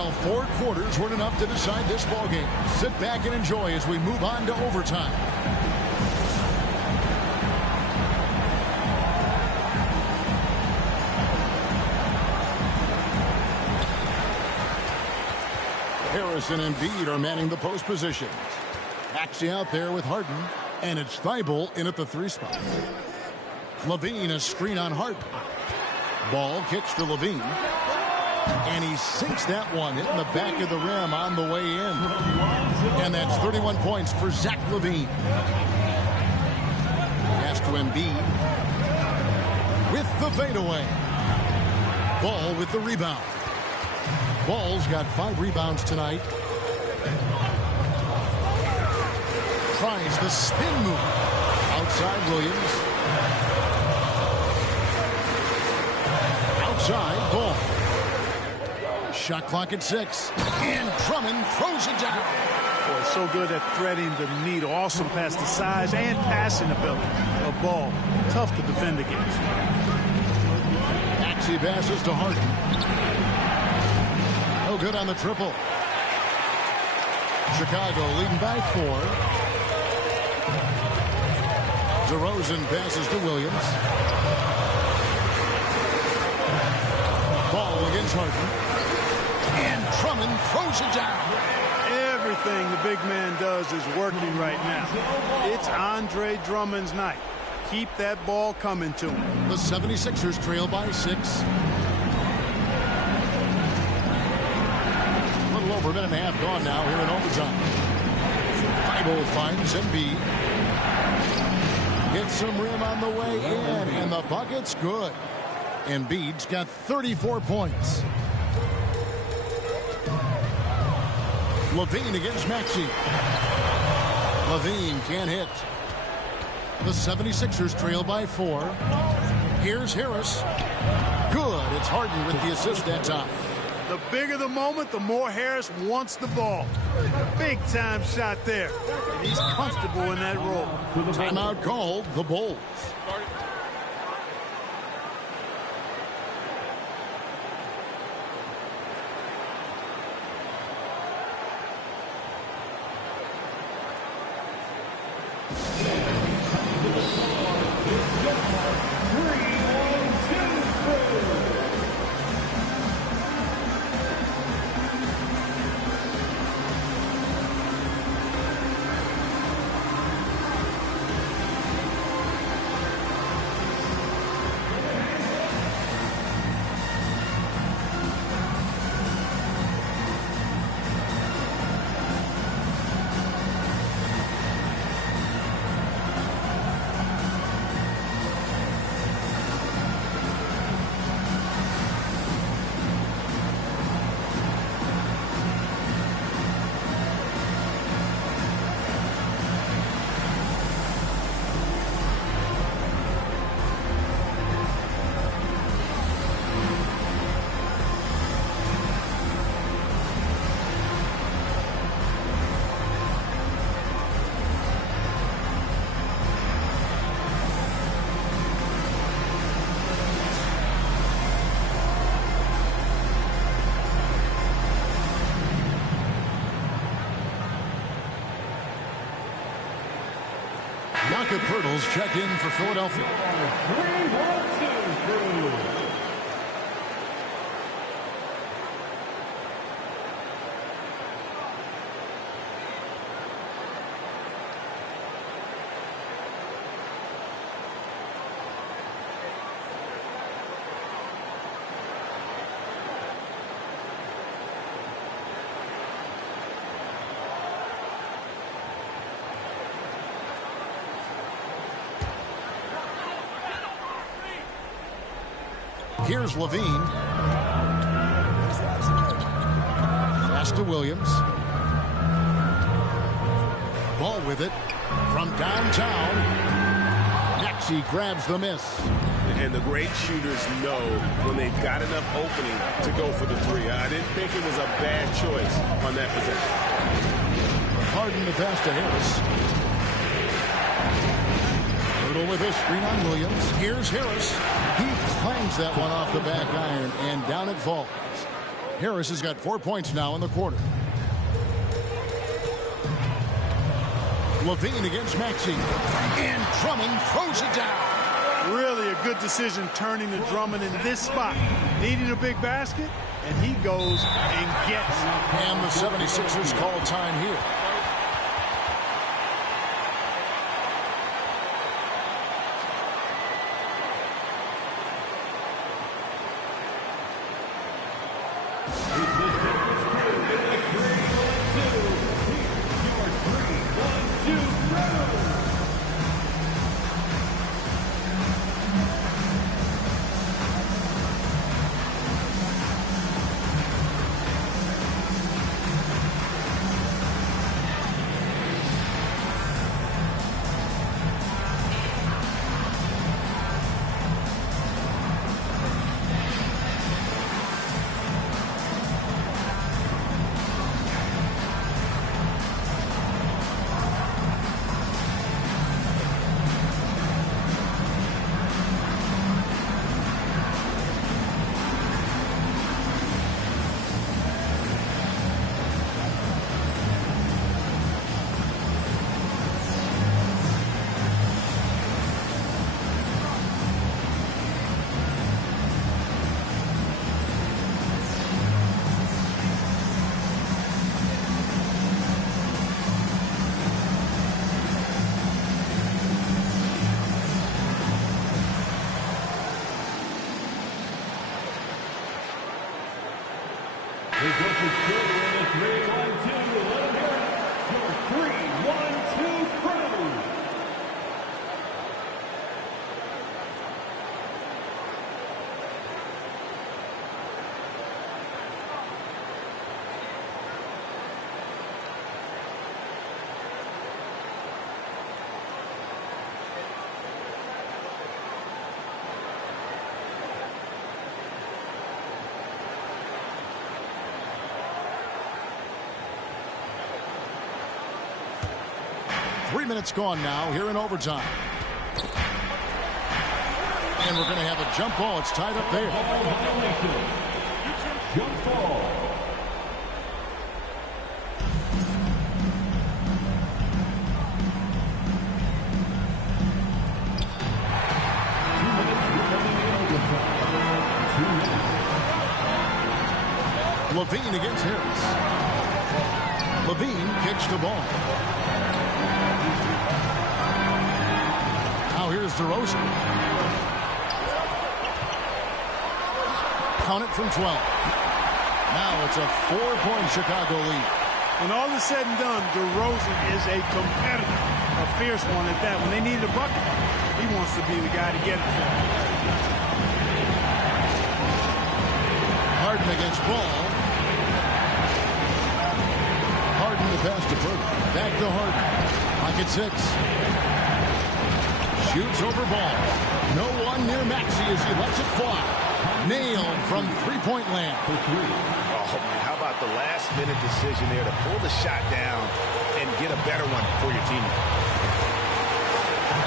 Well, 4 quarters weren't enough to decide this ball game. Sit back and enjoy as we move on to overtime. Harrison and Embiid are manning the post position. Maxey out there with Harden, and it's Thibault in at the 3 spot. Levine, a screen on Harden. Ball kicks to Levine, and he sinks that one, hitting the back of the rim on the way in. And that's 31 points for Zach LaVine. Pass to Embiid with the fadeaway. Ball with the rebound. Ball's got 5 rebounds tonight. Tries the spin move. Outside Williams. Outside, Ball. Shot clock at 6. And Drummond throws it down. Boy, so good at threading the needle. Awesome past the size and passing ability of Ball. Tough to defend against. Maxey passes to Harden. No good on the triple. Chicago leading by 4. DeRozan passes to Williams. Ball against Harden. And Drummond throws it down. Everything the big man does is working right now. It's Andre Drummond's night. Keep that ball coming to him. The 76ers trail by 6. A little over a minute and a half gone now here in overtime. Thibault finds Embiid. Gets some rim on the way in, and the bucket's good. Embiid's got 34 points. Levine against Maxey. Levine can't hit. The 76ers trail by 4. Here's Harris. Good. It's Harden with the assist that time. The bigger the moment, the more Harris wants the ball. Big time shot there. And he's comfortable in that role. Timeout called, the Bulls. Jakob Poeltl's check in for Philadelphia. 3-1-2. Here's Levine. Pass to Williams. Ball with it from downtown. Maxey grabs the miss. And the great shooters know when they've got enough opening to go for the 3. I didn't think it was a bad choice on that possession. Harden the pass to Harris. Poeltl with a screen on Williams. Here's Harris. He clangs that one off the back iron, and down it falls. Harris has got 4 points now in the quarter. Levine against Maxey. And Drummond throws it down. Really a good decision turning to Drummond in this spot. Needing a big basket, and he goes and gets it. And the 76ers call time here. Three minutes gone now here in overtime. And we're going to have a jump ball. It's tied up there. Jump ball. Levine against Harris. Levine kicks the ball. Now here's DeRozan. Count it from 12. Now it's a 4-point Chicago lead. When all is said and done, DeRozan is a competitor, a fierce one at that. When they need a bucket, he wants to be the guy to get it for them. Harden against Ball. Harden to pass to Burton. Back to Harden. Pocket 6. Shoots over Ball. No one near Maxey as he lets it fly. Nailed from three-point land. Oh, man, how about the last-minute decision there to pull the shot down and get a better one for your team?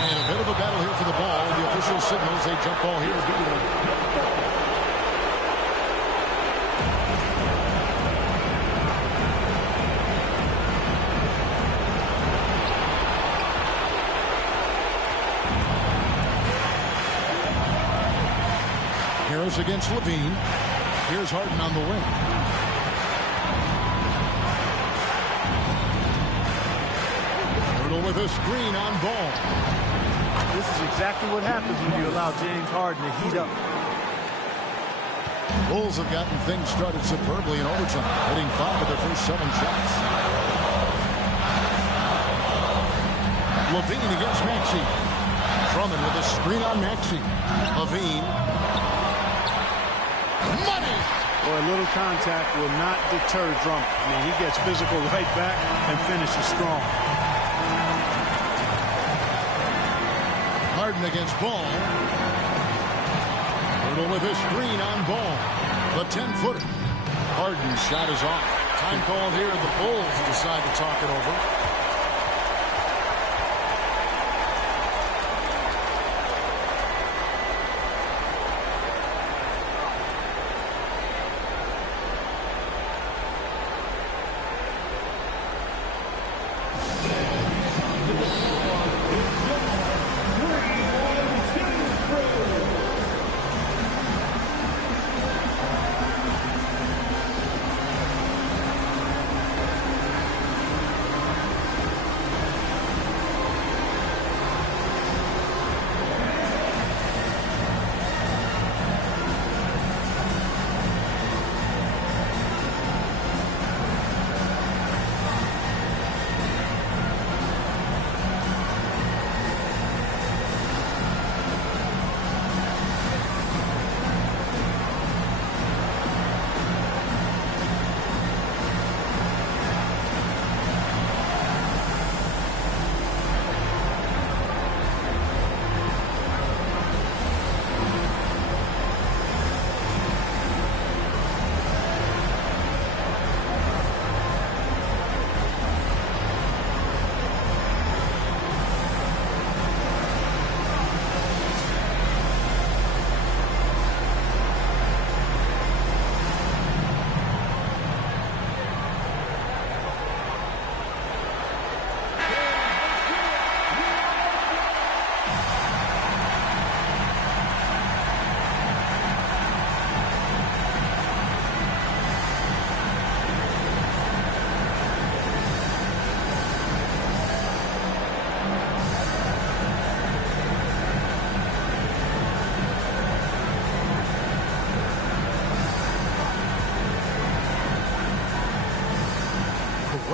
And a bit of a battle here for the ball. The official signals a jump ball here. Harris against Levine. Here's Harden on the wing. Hurdle with a screen on Ball. This is exactly what happens when you allow James Harden to heat up. Bulls have gotten things started superbly in overtime, hitting 5 of their first 7 shots. Levine against Maxey. Drummond with a screen on Maxey. Levine. Money! Boy, a little contact will not deter Drummond. I mean, he gets physical right back and finishes strong. Harden against Ball. Hurdle with a screen on Ball. The 10-footer. Harden's shot is off. Time called here. The Bulls decide to talk it over.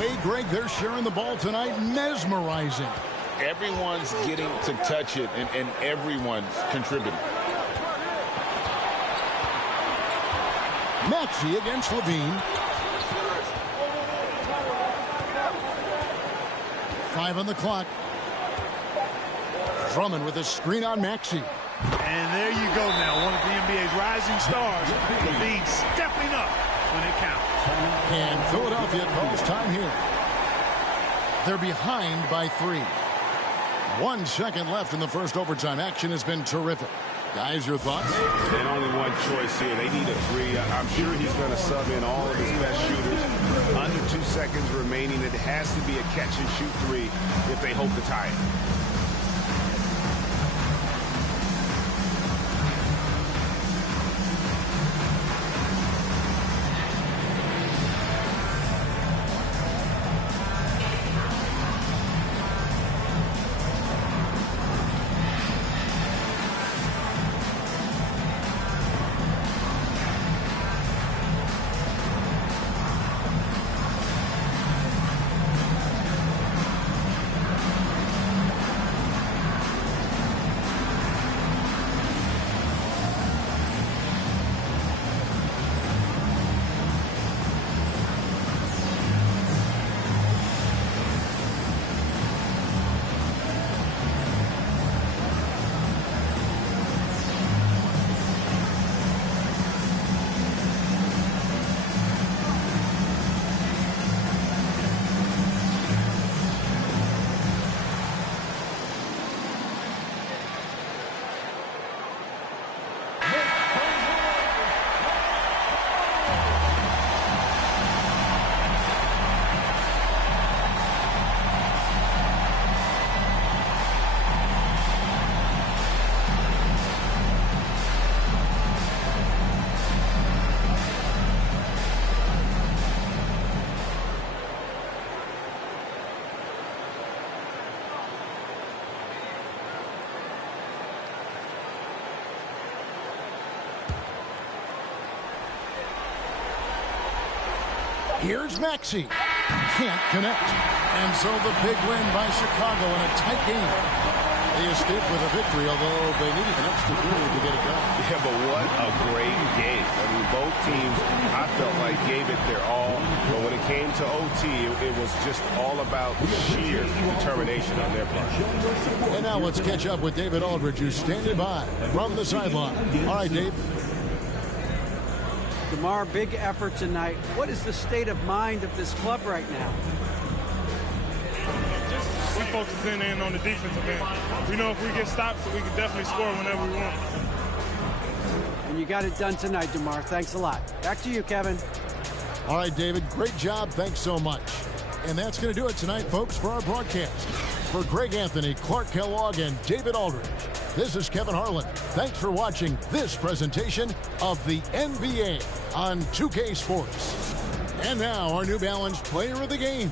Hey, Greg, they're sharing the ball tonight. Mesmerizing. Everyone's getting to touch it, and everyone's contributing. Maxey against Levine. 5 on the clock. Drummond with a screen on Maxey. And there you go now. One of the NBA's rising stars. Levine stepping up when it counts. And Philadelphia calls time here. They're behind by 3. 1 second left in the first overtime. Action has been terrific. Guys, your thoughts? And only one choice here. They need a 3. I'm sure he's going to sub in all of his best shooters. Under 2 seconds remaining. It has to be a catch-and-shoot 3 if they hope to tie it. Here's Maxey. Can't connect. And so the big win by Chicago in a tight game. They escaped with a victory, although they needed an extra period to get it done. Yeah, but what a great game. I mean, both teams, I felt like, gave it their all. But when it came to OT, it was just all about sheer determination on their part. And now let's catch up with David Aldridge, who's standing by from the sideline. All right, Dave. DeMar, big effort tonight. What is the state of mind of this club right now? We focus in on the defensive end. We know if we get stops, we can definitely score whenever we want. And you got it done tonight, DeMar. Thanks a lot. Back to you, Kevin. All right, David. Great job. Thanks so much. And that's going to do it tonight, folks, for our broadcast. For Greg Anthony, Clark Kellogg, and David Aldridge, this is Kevin Harlan. Thanks for watching this presentation of the NBA on 2K Sports. And now, our New Balance Player of the Game.